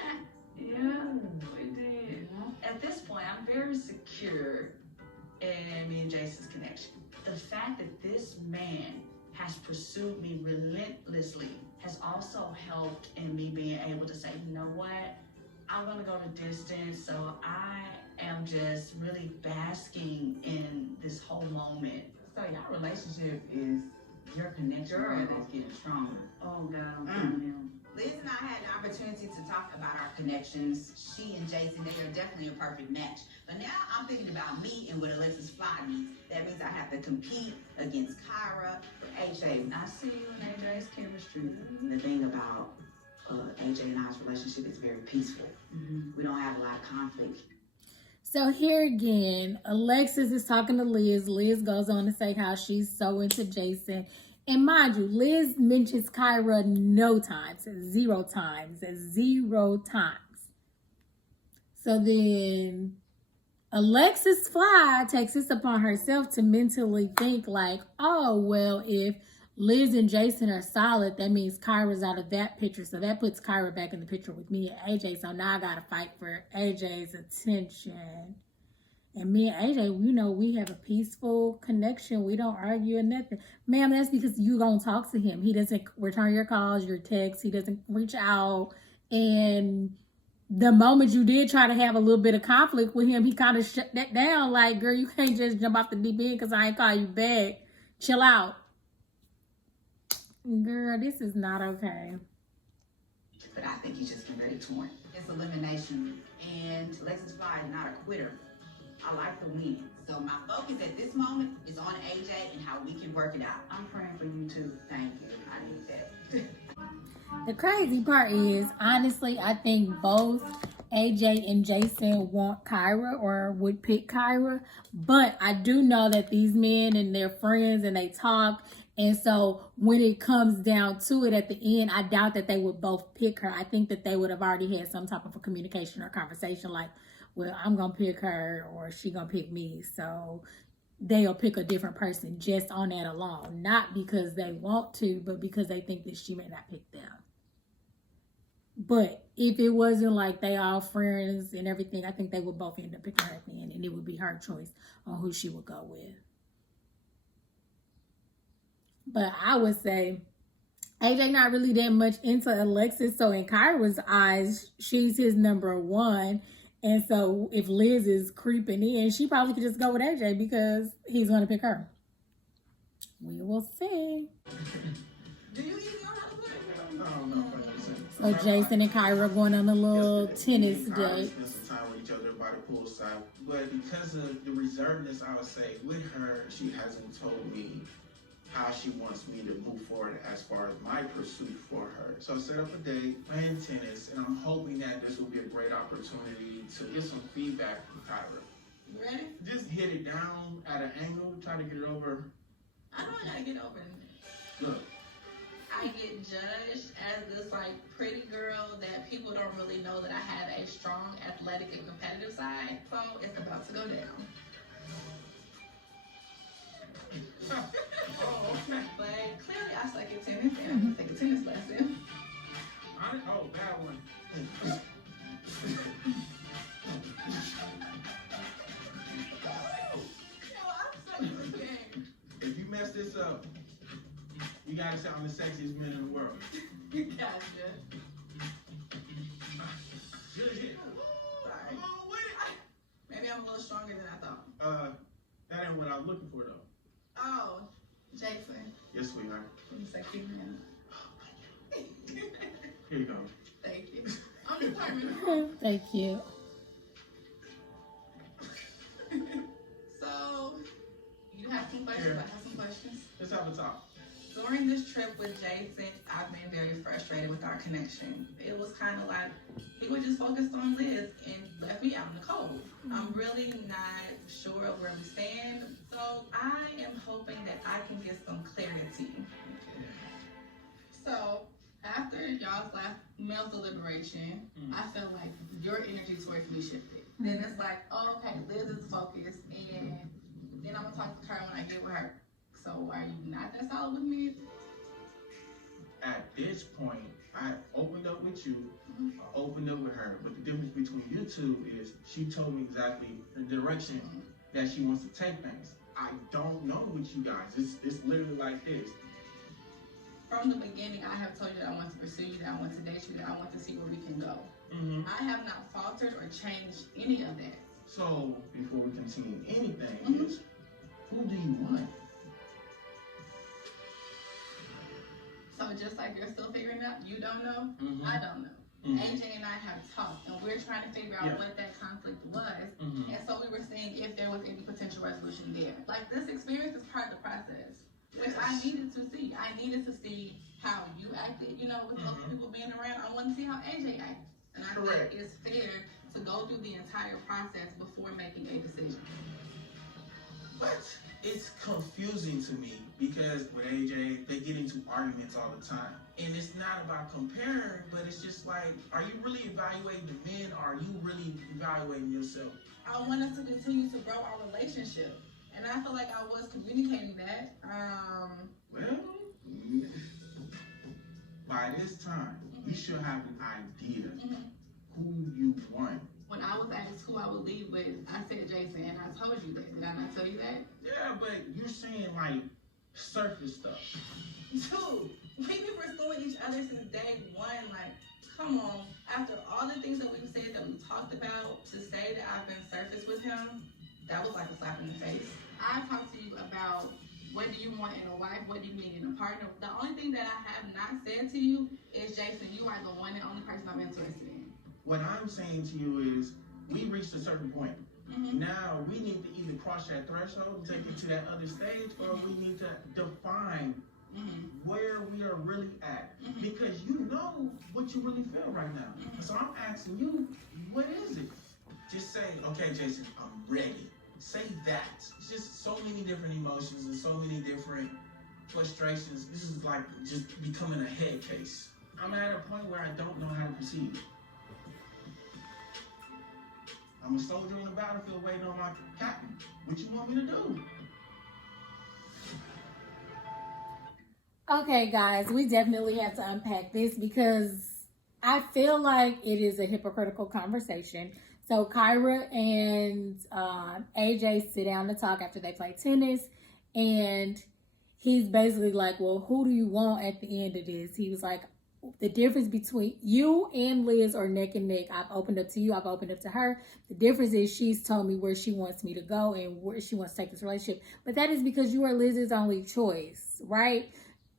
Yeah, we did. At this point, I'm very secure in me and Jason's connection. The fact that this man has pursued me relentlessly has also helped in me being able to say, you know what, I'm gonna go the distance. So I am just really basking in this whole moment. So y'all relationship is your connection that's getting stronger. Oh God, I'm feeling him. Liz and I had the opportunity to talk about our connections. She and Jason, they are definitely a perfect match. But now I'm thinking about me and what Alexis Fly needs. That means I have to compete against Kyra or AJ. I see you and AJ's chemistry. The thing about AJ and I's relationship is very peaceful. We don't have a lot of conflict. So here again, Alexis is talking to Liz. Liz goes on to say how she's so into Jason. And mind you, Liz mentions Kyra no times, 0 times, 0 times. So then Alexis Fly takes this upon herself to mentally think oh, well, if Liz and Jason are solid, that means Kyra's out of that picture. So that puts Kyra back in the picture with me and AJ. So now I got to fight for AJ's attention. And me and AJ, we have a peaceful connection. We don't argue or nothing. Ma'am, that's because you gonna talk to him. He doesn't return your calls, your texts. He doesn't reach out. And the moment you did try to have a little bit of conflict with him, he kind of shut that down. Girl, you can't just jump off the deep end because I ain't call you back. Chill out. Girl, this is not okay. But I think he's just getting very torn. It's elimination. And Alexis Fly is not a quitter. I like the win. So my focus at this moment is on AJ and how we can work it out. I'm praying for you too. Thank you. I need that. The crazy part is, honestly, I think both AJ and Jason want Kyra or would pick Kyra. But I do know that these men and their friends and they talk. And so when it comes down to it at the end, I doubt that they would both pick her. I think that they would have already had some type of a communication or conversation like, well, I'm going to pick her or she going to pick me. So they'll pick a different person just on that alone. Not because they want to, but because they think that she may not pick them. But if it wasn't like they all friends and everything, I think they would both end up picking her at the end. And it would be her choice on who she would go with. But I would say AJ not really that much into Alexis. So in Kyra's eyes, she's his number one. And so if Liz is creeping in, she probably could just go with AJ because he's going to pick her. We will see. Do you even know how to play? I don't know if I can say. So Jason and Kyra going on a little tennis Kyra date. spent some time with each other by the poolside. But because of the reservedness, I would say, with her, she hasn't told me how she wants me to move forward as far as my pursuit for her. So set up a date, playing tennis, and I'm hoping that this will be a great opportunity to get some feedback from Kyra. You ready? Just hit it down at an angle, try to get it over. I know I gotta get over it. Look. I get judged as this like pretty girl that people don't really know that I have a strong athletic and competitive side. So it's about to go down. Oh, okay. But clearly I suck at tennis and I'm gonna take a tennis lesson. Oh, bad one. If you mess this up, you gotta say I'm the sexiest man in the world. Gotcha. Good hit. Sorry. Come on with it. Maybe I'm a little stronger than I thought. That ain't what I was looking for though. Oh, Jason. Yes, sweetheart. You sexy man. Here you go. Thank you. I'm determined. Thank you. So, you have some questions? Here. I have some questions. Let's have a talk. During this trip with Jason, I've been very frustrated with our connection. It was kind of like he was just focused on Liz and left me out in the cold. I'm really not sure of where we stand, so I am hoping that I can get some clarity. So, after y'all's last male deliberation, I felt like your energy towards me shifted. Then it's like, oh, okay, Liz is focused, and then I'm gonna talk to her when I get with her. So are you not that solid with me? At this point, I opened up with you, I opened up with her, but the difference between you two is she told me exactly the direction that she wants to take things. I don't know with you guys. It's literally like this. From the beginning, I have told you that I want to pursue you, that I want to date you, that I want to see where we can go. I have not faltered or changed any of that. So, before we continue anything, is who do you want? So just like you're still figuring out, you don't know, I don't know. AJ and I have talked, and we're trying to figure out what that conflict was. And so we were seeing if there was any potential resolution there. Like, this experience is part of the process, which I needed to see. I needed to see how you acted, you know, with those people being around. I want to see how AJ acted. And I think it's fair to go through the entire process before making a decision. But it's confusing to me because with AJ, they get into arguments all the time. And it's not about comparing, but it's just like, are you really evaluating the men or are you really evaluating yourself? I want us to continue to grow our relationship. And I feel like I was communicating that. Well, by this time, you should have an idea who you want. When I was asked who I would leave with, I said Jason, and I told you that. Did I not tell you that? Yeah, but you're saying like surface stuff. Dude, we've been pursuing each other since day one. Like, come on. After all the things that we've said, that we talked about, to say that I've been surface with him, that was like a slap in the face. I talked to you about what do you want in a wife, what do you need in a partner. The only thing that I have not said to you is, Jason, you are the one and only person I'm interested in. What I'm saying to you is, we reached a certain point. Now we need to either cross that threshold and take it to that other stage, or we need to define where we are really at. Because you know what you really feel right now. So I'm asking you, what is it? Just say, okay, Jason, I'm ready. Say that. It's just so many different emotions and so many different frustrations. This is like just becoming a head case. I'm at a point where I don't know how to proceed. I'm a soldier on the battlefield waiting on my captain. What you want me to do? Okay, guys, we definitely have to unpack this because I feel like it is a hypocritical conversation. So Kyra and AJ sit down to talk after they play tennis, and he's basically like, well, who do you want at the end of this? He was like, the difference between you and Liz are neck and neck. I've opened up to you. I've opened up to her. The difference is she's told me where she wants me to go and where she wants to take this relationship. But that is because you are Liz's only choice, right?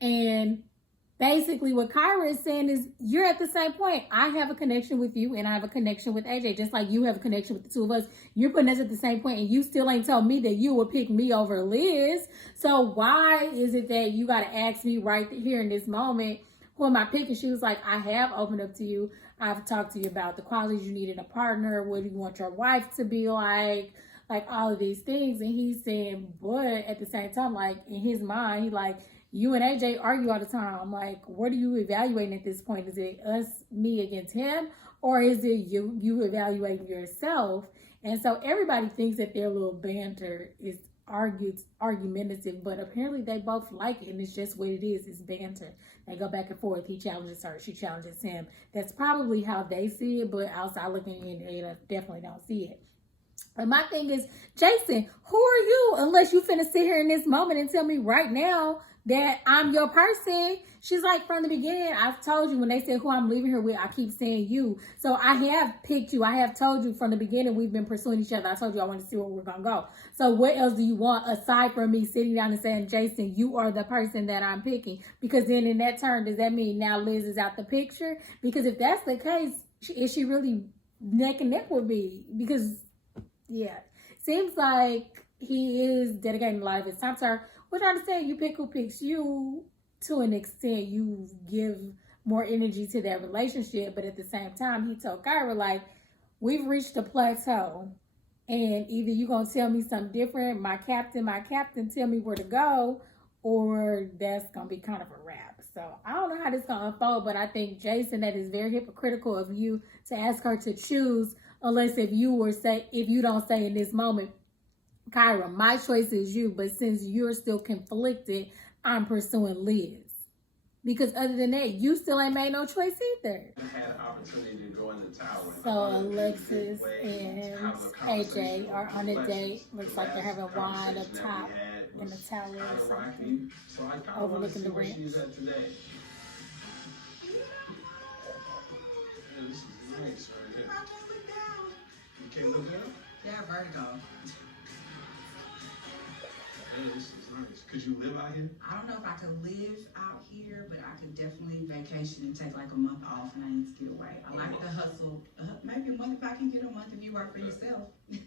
And basically what Kyra is saying is you're at the same point. I have a connection with you and I have a connection with AJ, just like you have a connection with the two of us. You're putting us at the same point and you still ain't told me that you would pick me over Liz. So why is it that you got to ask me right here in this moment, who am I picking? She was like, I have opened up to you. I've talked to you about the qualities you need in a partner. What do you want your wife to be like all of these things. And he's saying, but at the same time, like in his mind, he like, you and AJ argue all the time. Like, what are you evaluating at this point? Is it us, me against him? Or is it you evaluating yourself? And so everybody thinks that their little banter is argumentative, but apparently they both like it, and it's just what it is. It's banter. They go back and forth. He challenges her, she challenges him. That's probably how they see it, but outside looking in, they definitely don't see it. And my thing is, Jason, who are you unless you finna sit here in this moment and tell me right now that I'm your person? She's like, from the beginning, I've told you when they said who I'm leaving here with, I keep saying you. So I have picked you. I have told you from the beginning we've been pursuing each other. I told you I want to see where we're going to go. So what else do you want aside from me sitting down and saying, Jason, you are the person that I'm picking? Because then in that turn, does that mean now Liz is out the picture? Because if that's the case, is she really neck and neck with me? Because, yeah, seems like he is dedicating a lot of his time to her. Which I understand, you pick who picks you to an extent. You give more energy to that relationship. But at the same time, he told Kyra, like, we've reached a plateau. And either you're going to tell me something different, my captain, tell me where to go, or that's going to be kind of a wrap. So I don't know how this is going to unfold, but I think, Jason, that is very hypocritical of you to ask her to choose, unless if you don't say in this moment, Kyra, my choice is you, but since you're still conflicted, I'm pursuing Liz. Because other than that, you still ain't made no choice either. I had an opportunity to go in the tower. So Alexis and AJ are on a date. Looks like they're having wine up top in the tower or something, overlooking the ranch. She's at today. This is nice right here. You can't look down? Yeah, vertigo. Hey, this is nice. Could you live out here? I don't know if I could live out here, but I could definitely vacation and take like a month off and I need to get away. I like the hustle. Maybe a month if I can get a month if you work for yourself. You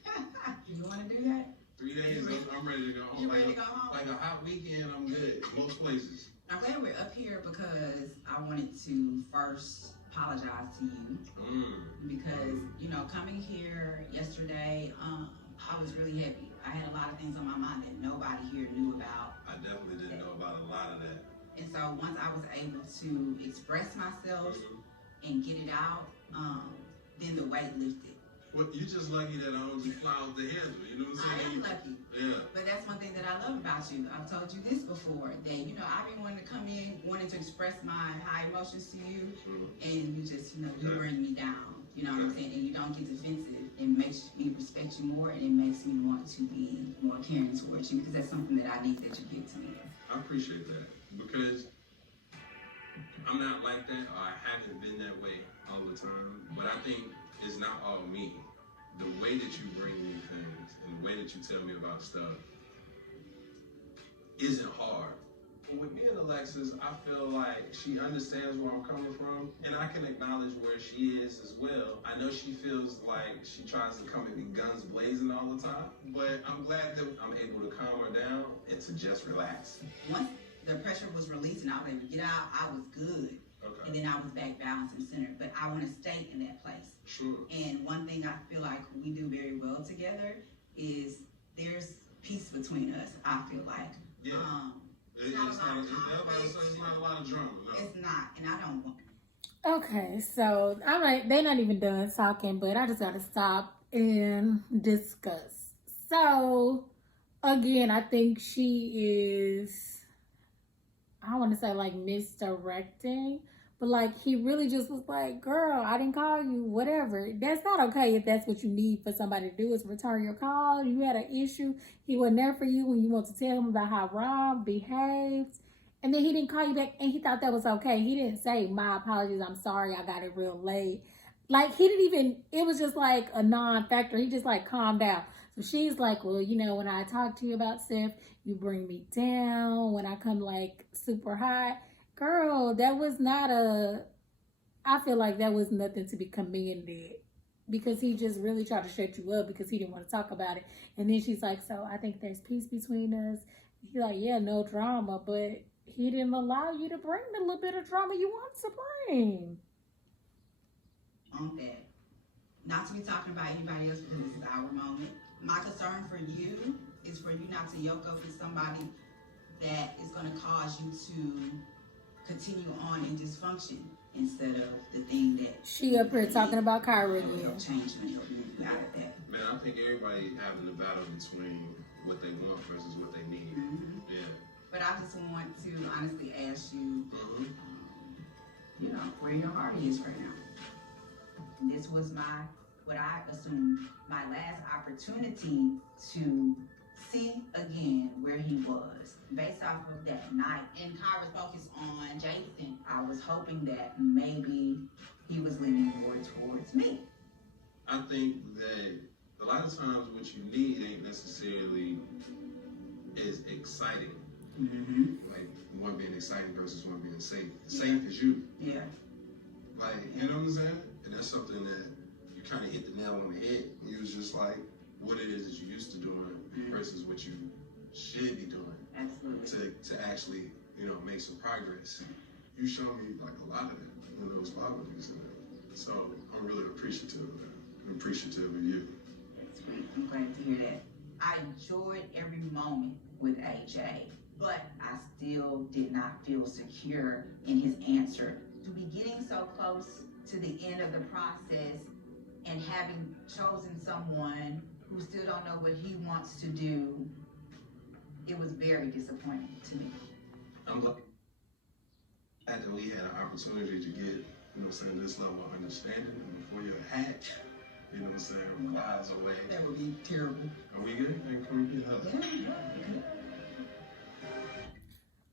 want to do that? 3 days, I'm ready to go home. You ready to go home? Like a hot weekend, I'm good. Most places. I'm glad we're up here because I wanted to first apologize to you. Because, coming here yesterday, I was really heavy. I had a lot of things on my mind that nobody here knew about. I definitely didn't know about a lot of that. And so once I was able to express myself and get it out, then the weight lifted. Well, you just lucky that I don't just fly off the handle, you know what I'm saying? I am lucky. Yeah. But that's one thing that I love about you. I've told you this before, that, I've been wanting to come in, wanting to express my high emotions to you, and you just, you bring me down. You know what I'm saying? And you don't get defensive. It makes me respect you more, and it makes me want to be more caring towards you, because that's something that I need that you give to me. I appreciate that, because I'm not like that, or I haven't been that way all the time, but I think it's not all me. The way that you bring me things, and the way that you tell me about stuff isn't hard. With me and Alexis, I feel like she understands where I'm coming from, and I can acknowledge where she is as well. I know she feels like she tries to come at me guns blazing all the time, but I'm glad that I'm able to calm her down and to just relax. Once the pressure was released and I was able to get out, I was good. Okay. And then I was back balanced and centered. But I want to stay in that place. Sure. And one thing I feel like we do very well together is there's peace between us, I feel like. Yeah. It's not a lot of drama. No. It's not, and I don't want. Okay, so I'm like, they're not even done talking, but I just gotta stop and discuss. So, again, I think she is, I want to say like misdirecting, but like he really just was like, girl, I didn't call you, whatever. That's not okay if that's what you need for somebody to do is return your call. You had an issue. He wasn't there for you when you want to tell him about how Rob behaved. And then he didn't call you back and he thought that was okay. He didn't say, my apologies, I'm sorry, I got it real late. Like he didn't even, it was just like a non-factor. He just like calmed down. So she's like, well, you know, when I talk to you about stuff, you bring me down. When I come like super high, girl, that was not I feel like that was nothing to be commended because he just really tried to shut you up because he didn't want to talk about it. And then she's like, so I think there's peace between us. He's like, yeah, no drama, but he didn't allow you to bring the little bit of drama you want to bring. On that. Not to be talking about anybody else because this is our moment. My concern for you is for you not to yoke up with somebody that is going to cause you to continue on in dysfunction instead of the thing that she up here talking about Kyra again. again. Change me, help you out of that. Man, I think everybody having a battle between what they want versus what they need. Mm-hmm. Yeah. But I just want to honestly ask you, Mm-hmm. you know, where your heart is right now. And this was what I assumed, my last opportunity to see again where he was based off of that night. And Kyra's focus on Jason, I was hoping that maybe he was leaning more towards me. I think that a lot of times what you need ain't necessarily as exciting. Mm-hmm. Like one being exciting versus one being safe. Safe is you. Yeah. Like, you know what I'm saying? And that's something that you kind of hit the nail on the head. You was just like, what it is that you used to doing versus what you should be doing. Absolutely. To actually, you know, make some progress. You showed me like a lot of that, those qualities. So I'm really appreciative of that. I'm appreciative of you. That's sweet. I'm glad to hear that. I enjoyed every moment with AJ, but I still did not feel secure in his answer. To be getting so close to the end of the process and having chosen someone who still don't know what he wants to do, it was very disappointing to me. I'm glad that we had an opportunity to get, you know what I'm saying, this level of understanding. And before you're hacked, you know what I'm saying, lies away. That would be terrible. Are we good? And can we get help?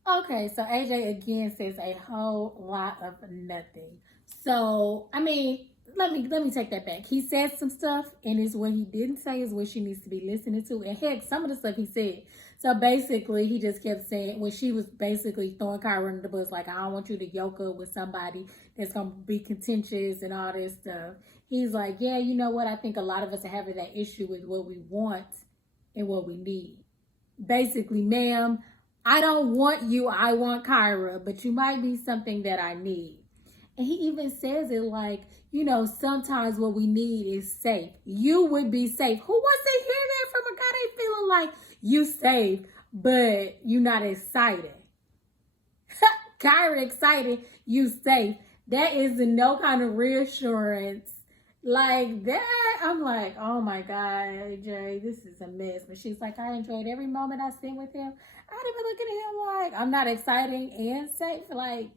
Okay, so AJ again says a whole lot of nothing. So, I mean, let me take that back. He said some stuff, and it's what he didn't say is what she needs to be listening to. And heck, some of the stuff he said. So basically, he just kept saying, when she was basically throwing Kyra under the bus, like, I don't want you to yoke up with somebody that's going to be contentious and all this stuff. He's like, yeah, you know what? I think a lot of us are having that issue with what we want and what we need. Basically, ma'am, I don't want you, I want Kyra, but you might be something that I need. And he even says it like, you know, sometimes what we need is safe. You would be safe. Who wants to hear that from a guy they feeling like you safe, but you not excited? Kyra excited, you safe. That is no kind of reassurance. Like that, I'm like, oh my God, AJ, this is a mess. But she's like, I enjoyed every moment I spent with him. I'd even look at him like, I'm not exciting and safe. Like,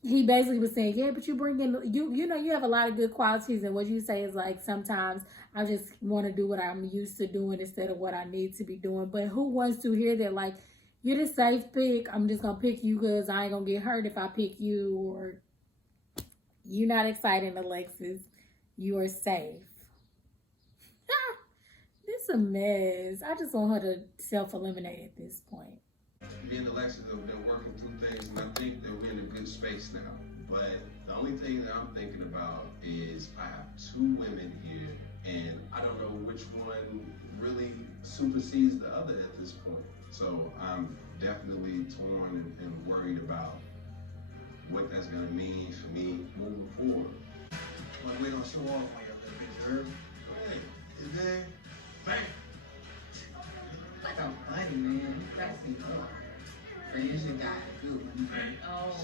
he basically was saying, yeah, but you bring in, you know, you have a lot of good qualities. And what you say is like, sometimes I just want to do what I'm used to doing instead of what I need to be doing. But who wants to hear that? Like, you're the safe pick. I'm just going to pick you because I ain't going to get hurt if I pick you. Or you're not exciting, Alexis. You are safe. This is a mess. I just want her to self-eliminate at this point. Me and Alexis have been working through things, and I think that we're in a good space now. But the only thing that I'm thinking about is I have two women here, and I don't know which one really supersedes the other at this point. So I'm definitely torn and worried about what that's gonna mean for me moving forward. But we're gonna show off on you a little bit, you heard? Hey, is there? Bang! Like I'm funny, man. You press me up. Bernicia got a good one. Oh,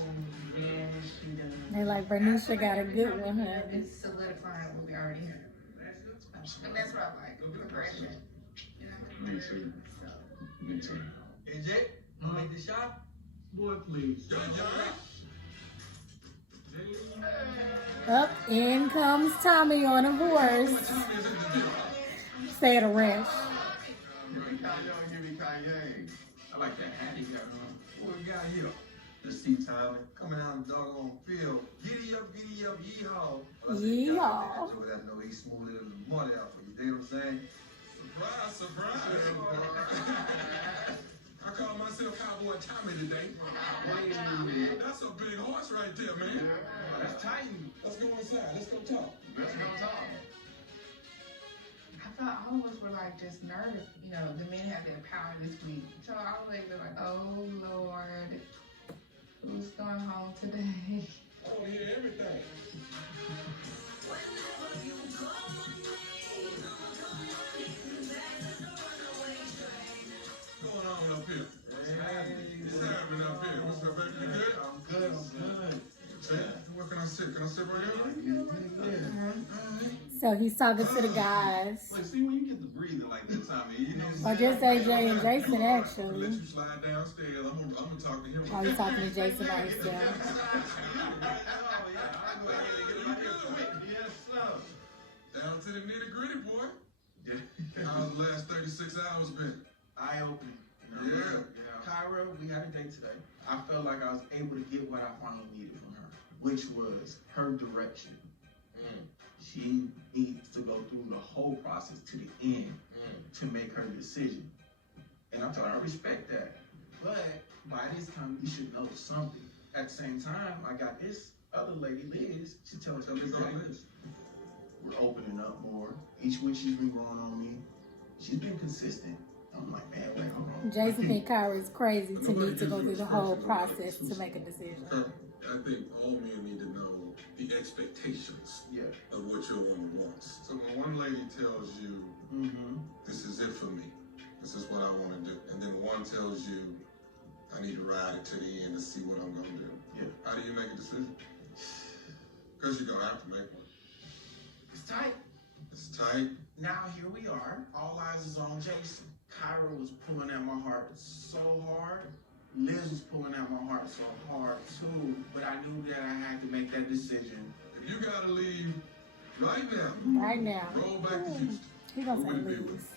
yes, she does. They like Bernicia got a good one, huh? It's solidifying what we already have. And that's what I like, progression. You know? Me too. So. Me too. Is it? Make the shot? Boy, please. Up, in comes Tommy on a horse. Stay at a ranch. Give me Kanye, give me Kanye. I like that hat he got on. What we got here? Let's see, Tommy. Coming out the doggone field. Giddy up, yeehaw. Well, I said, Yeehaw. God, I know he's smoother than the money out for you. You know what I'm saying? Surprise, I call myself Cowboy Tommy today. That's a big horse right there, man. That's Titan. Let's go inside. Let's go talk. Let's go talk. I thought all of us were like just nervous. You know, the men have their power this week. So I was like, oh Lord, who's going home today? I want to hear everything. What's going on up here? What's happening up here? What's up, baby? You good? I'm good. Where can I sit? Can I sit right here? So he's talking to the guys. Like, see, when you get to breathing like that, Tommy, you know. Or just AJ and Jason, I'm gonna actually. let you slide downstairs. I'm gonna talk to him. Oh, he's talking to Jason by himself. Yes, sir. Down to the nitty gritty, boy. How's the last 36 hours been? Eye-opening. You know? Yeah. Kyra, we had a date today. I felt like I was able to get what I finally needed from her, which was her direction. She needs to go through the whole process to the end to make her decision. And I told her I respect that. But by this time, you should know something. At the same time, I got this other lady, Liz. She tells me exactly. We're opening up more. Each week she's been growing on me. She's been consistent. I'm like, man, wait, hold on. Jason think Kyra is crazy to need to go through the whole process to make a decision. I think all men need to know the expectations of what your woman wants. So when one lady tells you, this is it for me, this is what I want to do, and then one tells you, I need to ride it to the end to see what I'm going to do. Yeah. How do you make a decision? Because you're going to have to make one. It's tight. It's tight. Now here we are. All eyes is on Jason. Kyra was pulling at my heart so hard. Liz was pulling at my heart so hard too. But I knew that I had to make that decision. If you got to leave right now, Right now. roll back to Houston. He gonna Who say would it be lose. with?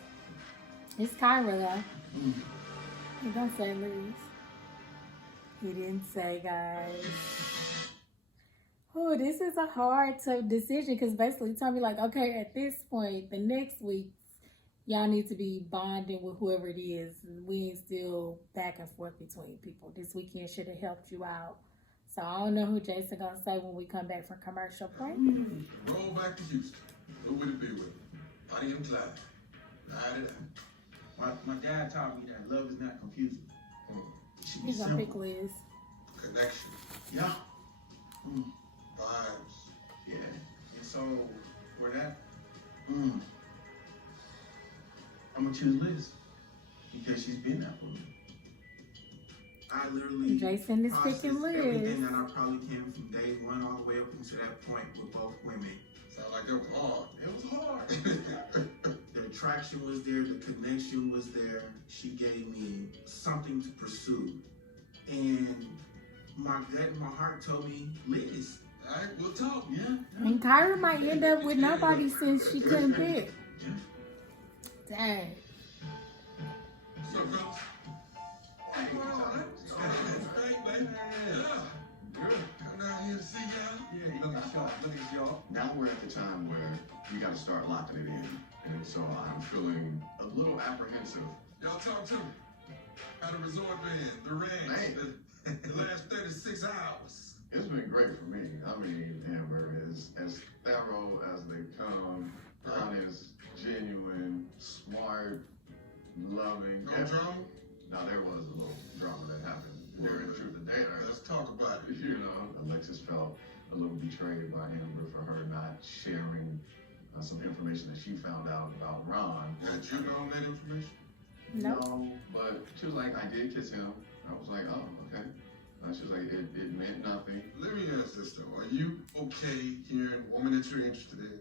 It's Kyra though. He gonna say lose. He didn't say, guys. Oh, this is a hard, tough decision because basically tell me like, okay, at this point, the next week, y'all need to be bonding with whoever it is. We ain't still back and forth between people. This weekend should have helped you out. So I don't know who Jason gonna say when we come back from commercial break. Roll back to Houston. Who would it be with? Bonnie and Clyde. Ride it out. My dad taught me that love is not confusing. It should be He's gonna pick simple. Liz. Connection. Yeah. Vibes. Yeah. And so for that, I'm gonna choose Liz because she's been there for me. I literally Jason is processed picking Liz. everything that I probably can from day one all the way up until that point with both women. Sound like it was hard. It was hard. The attraction was there, the connection was there. She gave me something to pursue. And my gut and my heart told me, Liz. All right, we'll talk. Yeah. And Kyra might end up with nobody since she couldn't pick. Dang. What's up, fellas? What's going on, man? Great, baby. Yeah. Good. Come down here to see y'all. Yeah, look at y'all. Look at y'all. Now we're at the time where we got to start locking it in. And so I'm feeling a little apprehensive. Y'all talk to me. How the resort been? The ranch? The last 36 hours? It's been great for me. I mean, Amber is as thorough as they come, honest, genuine, smart, loving. No drama? Now, there was a little drama that happened during the truth of dinner. Let's talk about it. You know, Alexis felt a little betrayed by Amber for her not sharing some information that she found out about Ron. Had you known that information? No, but she was like, I did kiss him. I was like, oh, okay. She was like, it meant nothing. Let me ask this though. Are you okay hearing a woman that you're interested in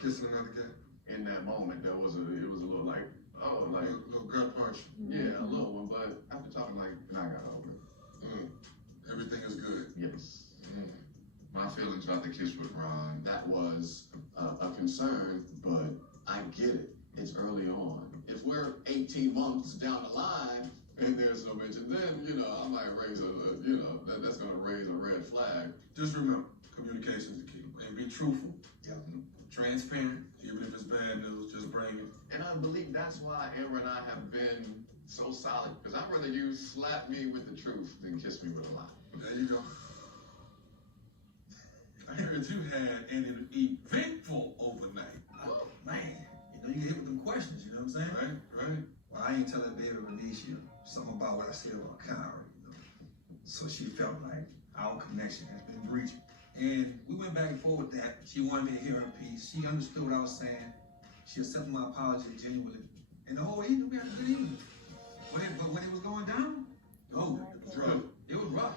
kissing another guy? In that moment, it was a little like, oh, like a little gut punch. Yeah, a little one. But after talking, like, I got over it. Everything is good. Yes. My feelings about the kiss with Ron, that was a concern, but I get it. It's early on. If we're 18 months down the line and there's no mention, then, you know, I might raise that's going to raise a red flag. Just remember, communication is the key. And be truthful. Yeah. Transparent. Even if it's bad news, just bring it. And I believe that's why Amber and I have been so solid. Because I'd rather you slap me with the truth than kiss me with a lie. There you go. I heard you had an eventful overnight. Oh, man. You know, you get hit with them questions, you know what I'm saying? Right. Well, I ain't tell that baby Renisha something about what I said about Kyra, you know. So she felt like our connection has been breached. And we went back and forth with that. She wanted me to hear her piece. She understood what I was saying. She accepted my apology genuinely. And the whole evening, we had a good evening. But when it was going down, no, it was rough. It was rough.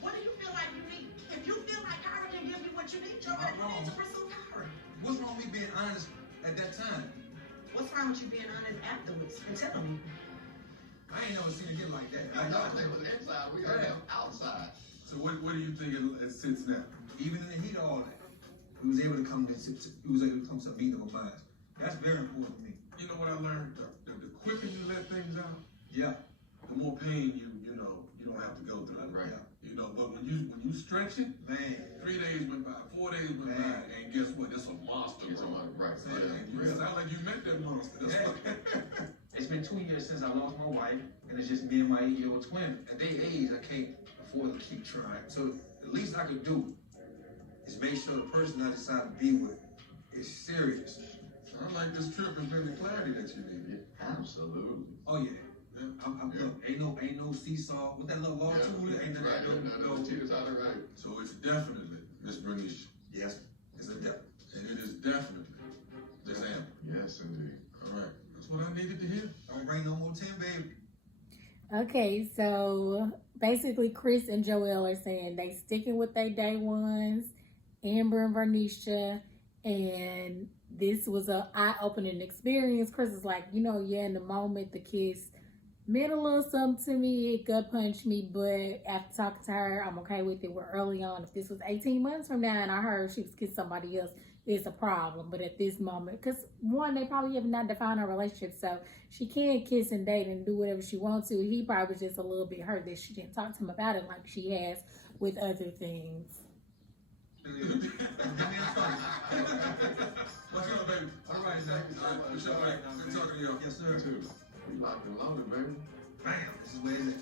What do you feel like you need? If you feel like Kyra didn't give you what you need, Joel, you need to pursue Kyra. What's wrong with me being honest at that time? What's wrong with you being honest afterwards and telling me? I ain't never seen it get like that. I know it was inside. We heard him outside. So what do you think it sits now? Even in the heat of all that, we was able to come to some meeting of our minds. That's very important to me. You know what I learned? The quicker you let things out, Yeah. the more pain you don't have to go through. Right. Yeah. You know, but when you stretch it, Man. 3 days went by, 4 days went Man. by, and guess what? It's a monster. It's bro. right. You sound like you met that monster. That's Yeah. what- It's been 2 years since I lost my wife, and it's just me and my 8-year-old twin. At their age, I can't afford to keep trying. So the least I could do is make sure the person I decide to be with is serious. I like this trip has been the clarity that you need. Absolutely. Oh yeah. Look, ain't no seesaw with that little law tool. Ain't Right. No tears out of right. So it's definitely Miss Bernice. Yes, it's a depth. And it is definitely Miss Amber. Yes, indeed. All right. That's what I needed to hear. Don't bring no more 10, baby. Okay, so basically Chris and Joel are saying they sticking with their day ones, Amber and Vernisha, and this was a eye-opening experience. Chris is like, in the moment the kiss meant a little something to me, it gut punched me, but after talking to her, I'm okay with it. We're early on. If this was 18 months from now and I heard she was kissing somebody else, it's a problem. But at this moment, because one, they probably have not defined a relationship, so she can kiss and date and do whatever she wants to. He probably was just a little bit hurt that she didn't talk to him about it like she has with other things. What's up, baby? All right, Zach. What's up, mate? Good talking to y'all. Yes, sir. Too. We locked and loaded, baby. Bam. This is where it's at.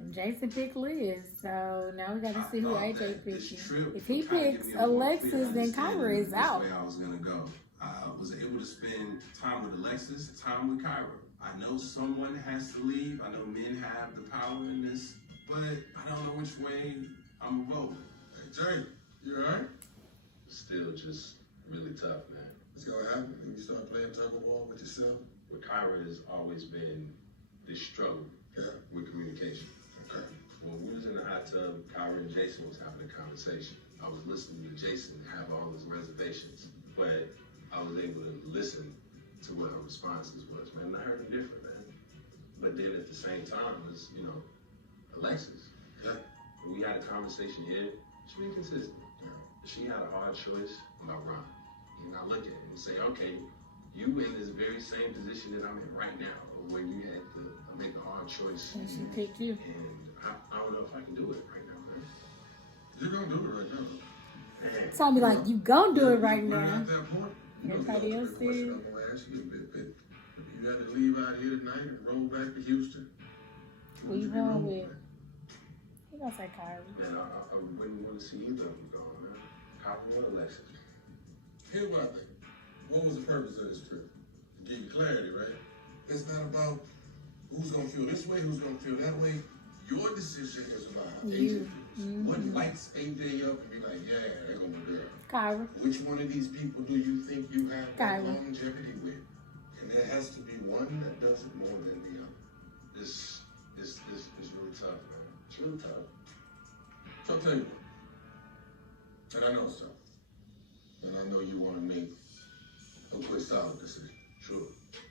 And Jason picked Liz, so now we got to see who AJ picks. This trip If he kinda picks gave me a more Alexis, clear then Kyra understanding is of out. which way I was gonna go. I was able to spend time with Alexis, time with Kyra. I know someone has to leave. I know men have the power in this, but I don't know which way I'm gonna vote. Hey, Jay, you all right? Still just really tough, man. What's gonna happen when you start playing tug of war with yourself? With Kyra has always been this struggle with communication. Okay. When we was in the hot tub, Kyra and Jason was having a conversation. I was listening to Jason have all his reservations, but I was able to listen to what her responses was, man. And I heard them different, man. But then at the same time, it's, Alexis. Yeah. When we had a conversation here, she been consistent. She had a hard choice about Ron. And I look at it and say, okay, you in this very same position that I'm in right now, where you had to make a hard choice. And she picked you. And I don't know if I can do it right now, man. You're gonna do it right now. Man. Tell me like you gonna do it right We're now. at that point. Everybody else Question is. I'm gonna ask you a bit. You got to leave out here tonight and roll back to Houston. Who you going with? He gonna say Kyrie. Man, I wouldn't want to see either of them gone, man. How or Alexis? Here's what I think. What was the purpose of this trip? To give you clarity, right? It's not about who's gonna feel this way, who's gonna feel that way. Your decision is about how AJ feels. What lights AJ up and be like, yeah, they're gonna be girl. Kyrie. Which one of these people do you think you have Kyrie. longevity with? And there has to be one that does it more than the other. It's really tough, man. It's really tough. So I'll tell you what. And I know it's tough. And I know you want to make a quick, solid decision. Sure.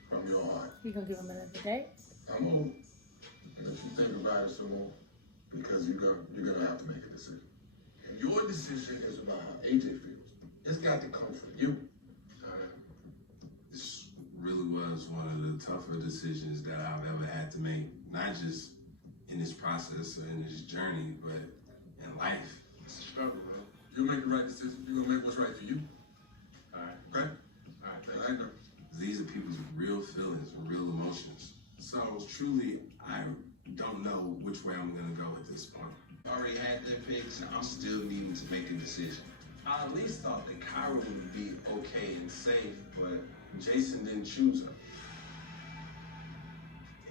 From your heart. We gonna give him another day? I'm gonna let you think about it some more. Because you're gonna have to make a decision. And your decision is about how AJ feels. It's got to come from you. This really was one of the tougher decisions that I've ever had to make. Not just in this process or in this journey, but in life. It's a struggle, man. You'll make the right decision. You're gonna make what's right for you. All right. Okay? All right. I know. These are people's real feelings and real emotions. So truly, I don't know which way I'm gonna go at this point. I already had their picks, and I'm still needing to make a decision. I at least thought that Kyra would be okay and safe, but Jason didn't choose her.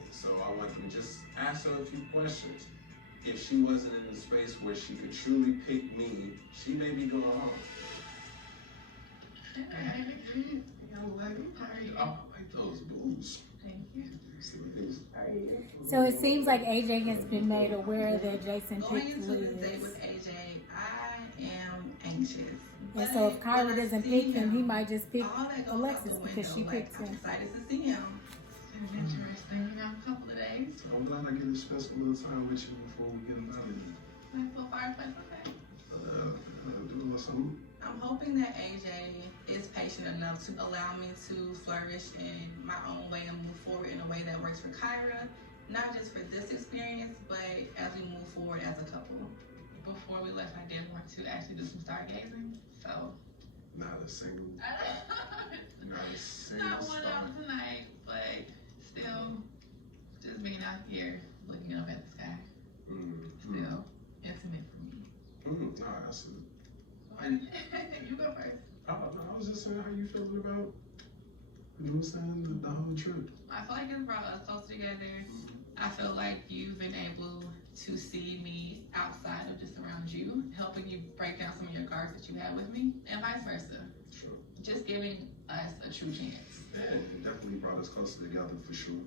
And so I went and just asked her a few questions. If she wasn't in a space where she could truly pick me, she may be going home. I like those booze. Thank you. See what these So it seems like AJ has been made aware that Jason Going picked into this date Liz. with AJ, I am anxious. And so if Kyra doesn't pick him, he might just pick All that goes Alexis out the because she window. picked I'm him. excited to see him. It's interesting, you know, a couple of days. I'm glad I get to spend some little time with you before we get about it. Nice little fireplace, okay. Do a little something. I'm hoping that AJ is patient enough to allow me to flourish in my own way and move forward in a way that works for Kyra, not just for this experience, but as we move forward as a couple. Before we left, I did want to actually do some stargazing, so. Not a single Not one star. of tonight, but still, just being out here looking up at the sky, still intimate for me. No, that's it. You go first. I was just saying, how you feeling about, you know what I'm saying, the whole trip? I feel like it's brought us close together. I feel like you've been able to see me outside of just around you, helping you break down some of your guards that you had with me, and vice versa. Sure. Just giving us a true chance. Yeah, it definitely brought us closer together for sure.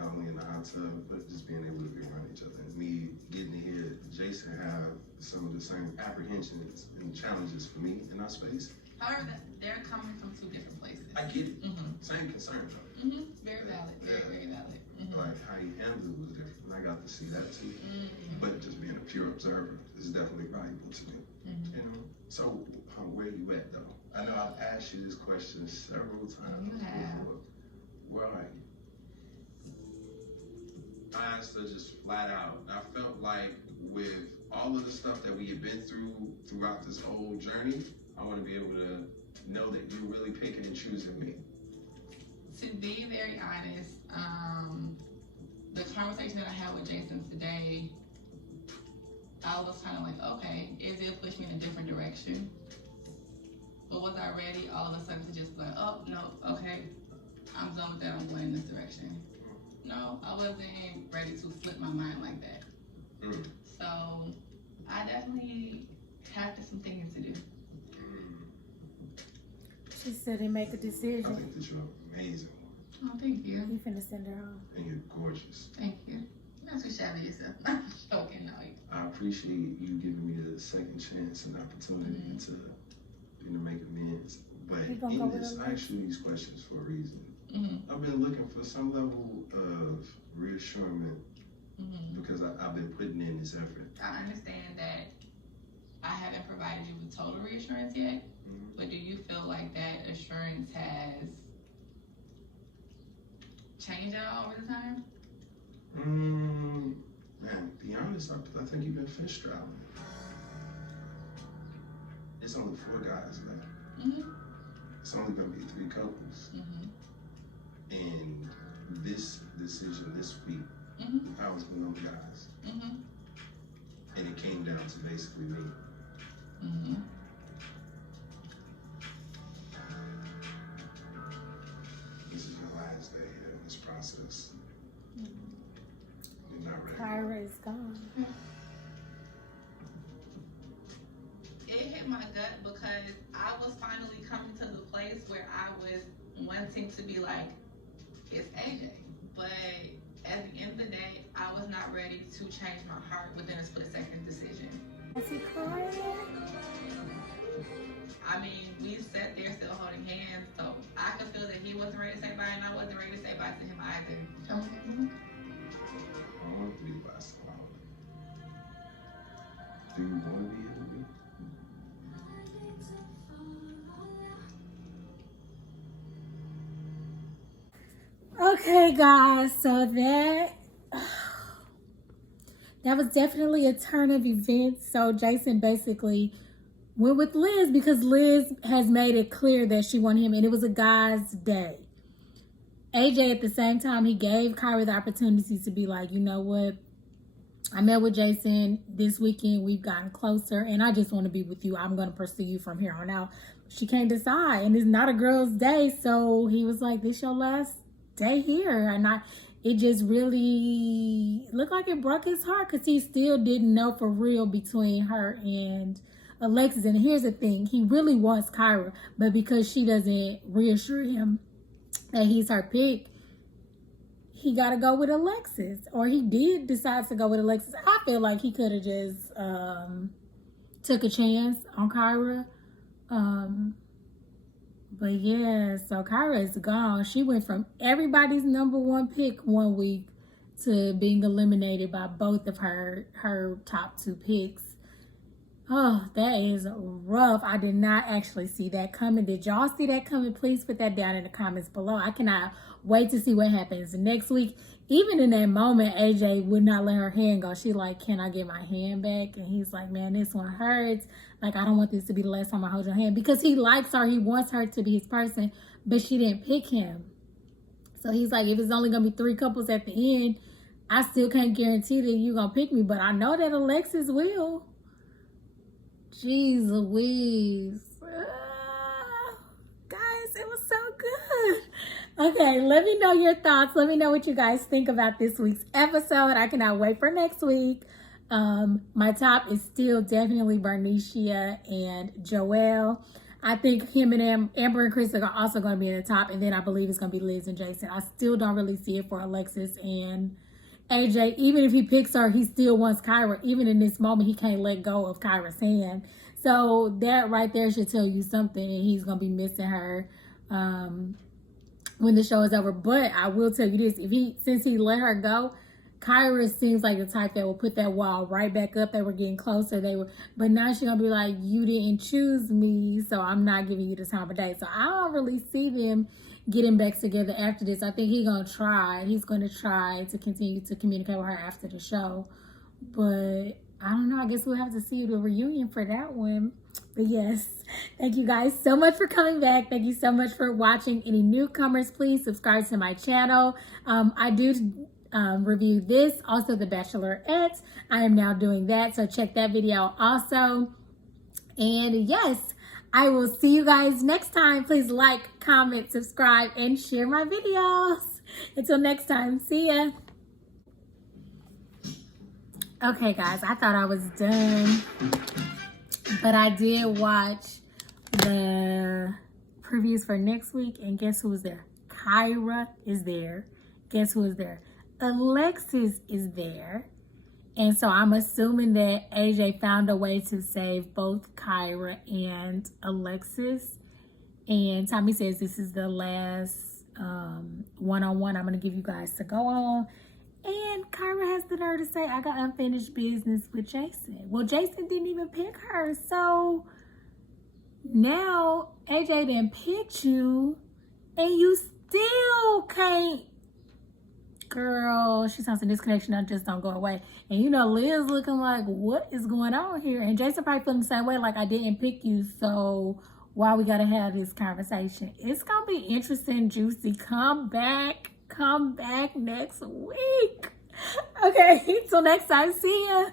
Not only in the hot tub, but just being able to be around each other. And me getting to hear Jason have some of the same apprehensions and challenges for me in our space. However, they're coming from two different places. I get it. Same concern though. Very valid. Very valid. Like how he handled it was different. And I got to see that too. But just being a pure observer is definitely valuable to me. You know? So where you at though? I know I've asked you this question several times before. Where are you? I asked her just flat out. I felt like with all of the stuff that we had been through throughout this whole journey, I want to be able to know that you're really picking and choosing me. To be very honest, the conversation that I had with Jason today, I was kind of like, okay, it did push me in a different direction. But was I ready all of a sudden to just be like, oh, no, okay, I'm done with that, I'm going in this direction. No, I wasn't ready to flip my mind like that. So I definitely have some thinking to do. She said he make a decision. I think that you're amazing. Oh, thank you. You finna send her home. And you're gorgeous. Thank you. Not too shabby yourself. I'm joking, no. I appreciate you giving me a second chance and opportunity to make amends. But in this, I ask you these questions for a reason. I've been looking for some level of reassurance because I've been putting in this effort. I understand that I haven't provided you with total reassurance yet, but do you feel like that assurance has changed at all over the time? Man, to be honest, I think you've been fish traveling. It's only 4 guys left. it's only gonna be 3 couples. And this decision this week, I was one of them guys. And it came down to basically me. This is my last day in this process. You're not ready. Kyra is gone. It hit my gut because I was finally coming to the place where I was wanting to be like, it's AJ. But at the end of the day, I was not ready to change my heart within a split-second decision. Is he crying? I mean, we sat there still holding hands, so I could feel that he wasn't ready to say bye, and I wasn't ready to say bye to him either. I want to be by someone. Do you want to be here with me? Okay, guys, so that was definitely a turn of events. So Jason basically went with Liz because Liz has made it clear that she wanted him, and it was a guy's day. AJ, at the same time, he gave Kyra the opportunity to be like, you know what? I met with Jason this weekend. We've gotten closer, and I just want to be with you. I'm going to pursue you from here on out. She can't decide, and it's not a girl's day. So he was like, this your last day here. And it just really looked like it broke his heart because he still didn't know for real between her and Alexis. And here's the thing, he really wants Kyra, but because she doesn't reassure him that he's her pick, he got to go with Alexis. Or he did decide to go with Alexis. I feel like he could have just took a chance on Kyra. But yeah, so Kyra is gone. She went from everybody's #1 pick one week to being eliminated by both of her top 2 picks. Oh, that is rough. I did not actually see that coming. Did y'all see that coming? Please put that down in the comments below. I cannot wait to see what happens next week. Even in that moment, AJ would not let her hand go. She like, can I get my hand back? And he's like, man, this one hurts. Like, I don't want this to be the last time I hold your hand. Because he likes her. He wants her to be his person. But she didn't pick him. So he's like, if it's only going to be 3 couples at the end, I still can't guarantee that you're going to pick me. But I know that Alexis will. Jeez Louise. Guys, it was so good. Okay, let me know your thoughts. Let me know what you guys think about this week's episode. I cannot wait for next week. My top is still definitely Bernicia and Joelle. I think him and Amber and Chris are also going to be in the top. And then I believe it's going to be Liz and Jason. I still don't really see it for Alexis and AJ. Even if he picks her, he still wants Kyra. Even in this moment, he can't let go of Kyra's hand. So that right there should tell you something. And he's going to be missing her when the show is over. But I will tell you this. Since he let her go, Kyra seems like the type that will put that wall right back up. They were getting closer. But now she's going to be like, you didn't choose me, so I'm not giving you the time of day. So I don't really see them getting back together after this. I think he's going to try. He's going to try to continue to communicate with her after the show. But I don't know. I guess we'll have to see the reunion for that one. But yes, thank you guys so much for coming back. Thank you so much for watching. Any newcomers, please subscribe to my channel. I do review this, also The Bachelorette. I am now doing that, so check that video also. And yes, I will see you guys next time. Please like, comment, subscribe, and share my videos. Until next time, see ya. Okay, guys, I thought I was done, but I did watch the previews for next week, and guess who was there? Kyra is there. Guess who is there? Alexis is there. And so I'm assuming that AJ found a way to save both Kyra and Alexis. And Tommy says this is the last one-on-one I'm going to give you guys to go on. And Kyra has the nerve to say, I got unfinished business with Jason. Well, Jason didn't even pick her. So now AJ done picked you and you still can't. Girl, she sounds like this connection I just don't go away. And you know, Liz looking like, what is going on here? And Jason probably feeling the same way, like I didn't pick you, so why we got to have this conversation. It's going to be interesting, juicy. Come back next week. Okay, till next time. See ya.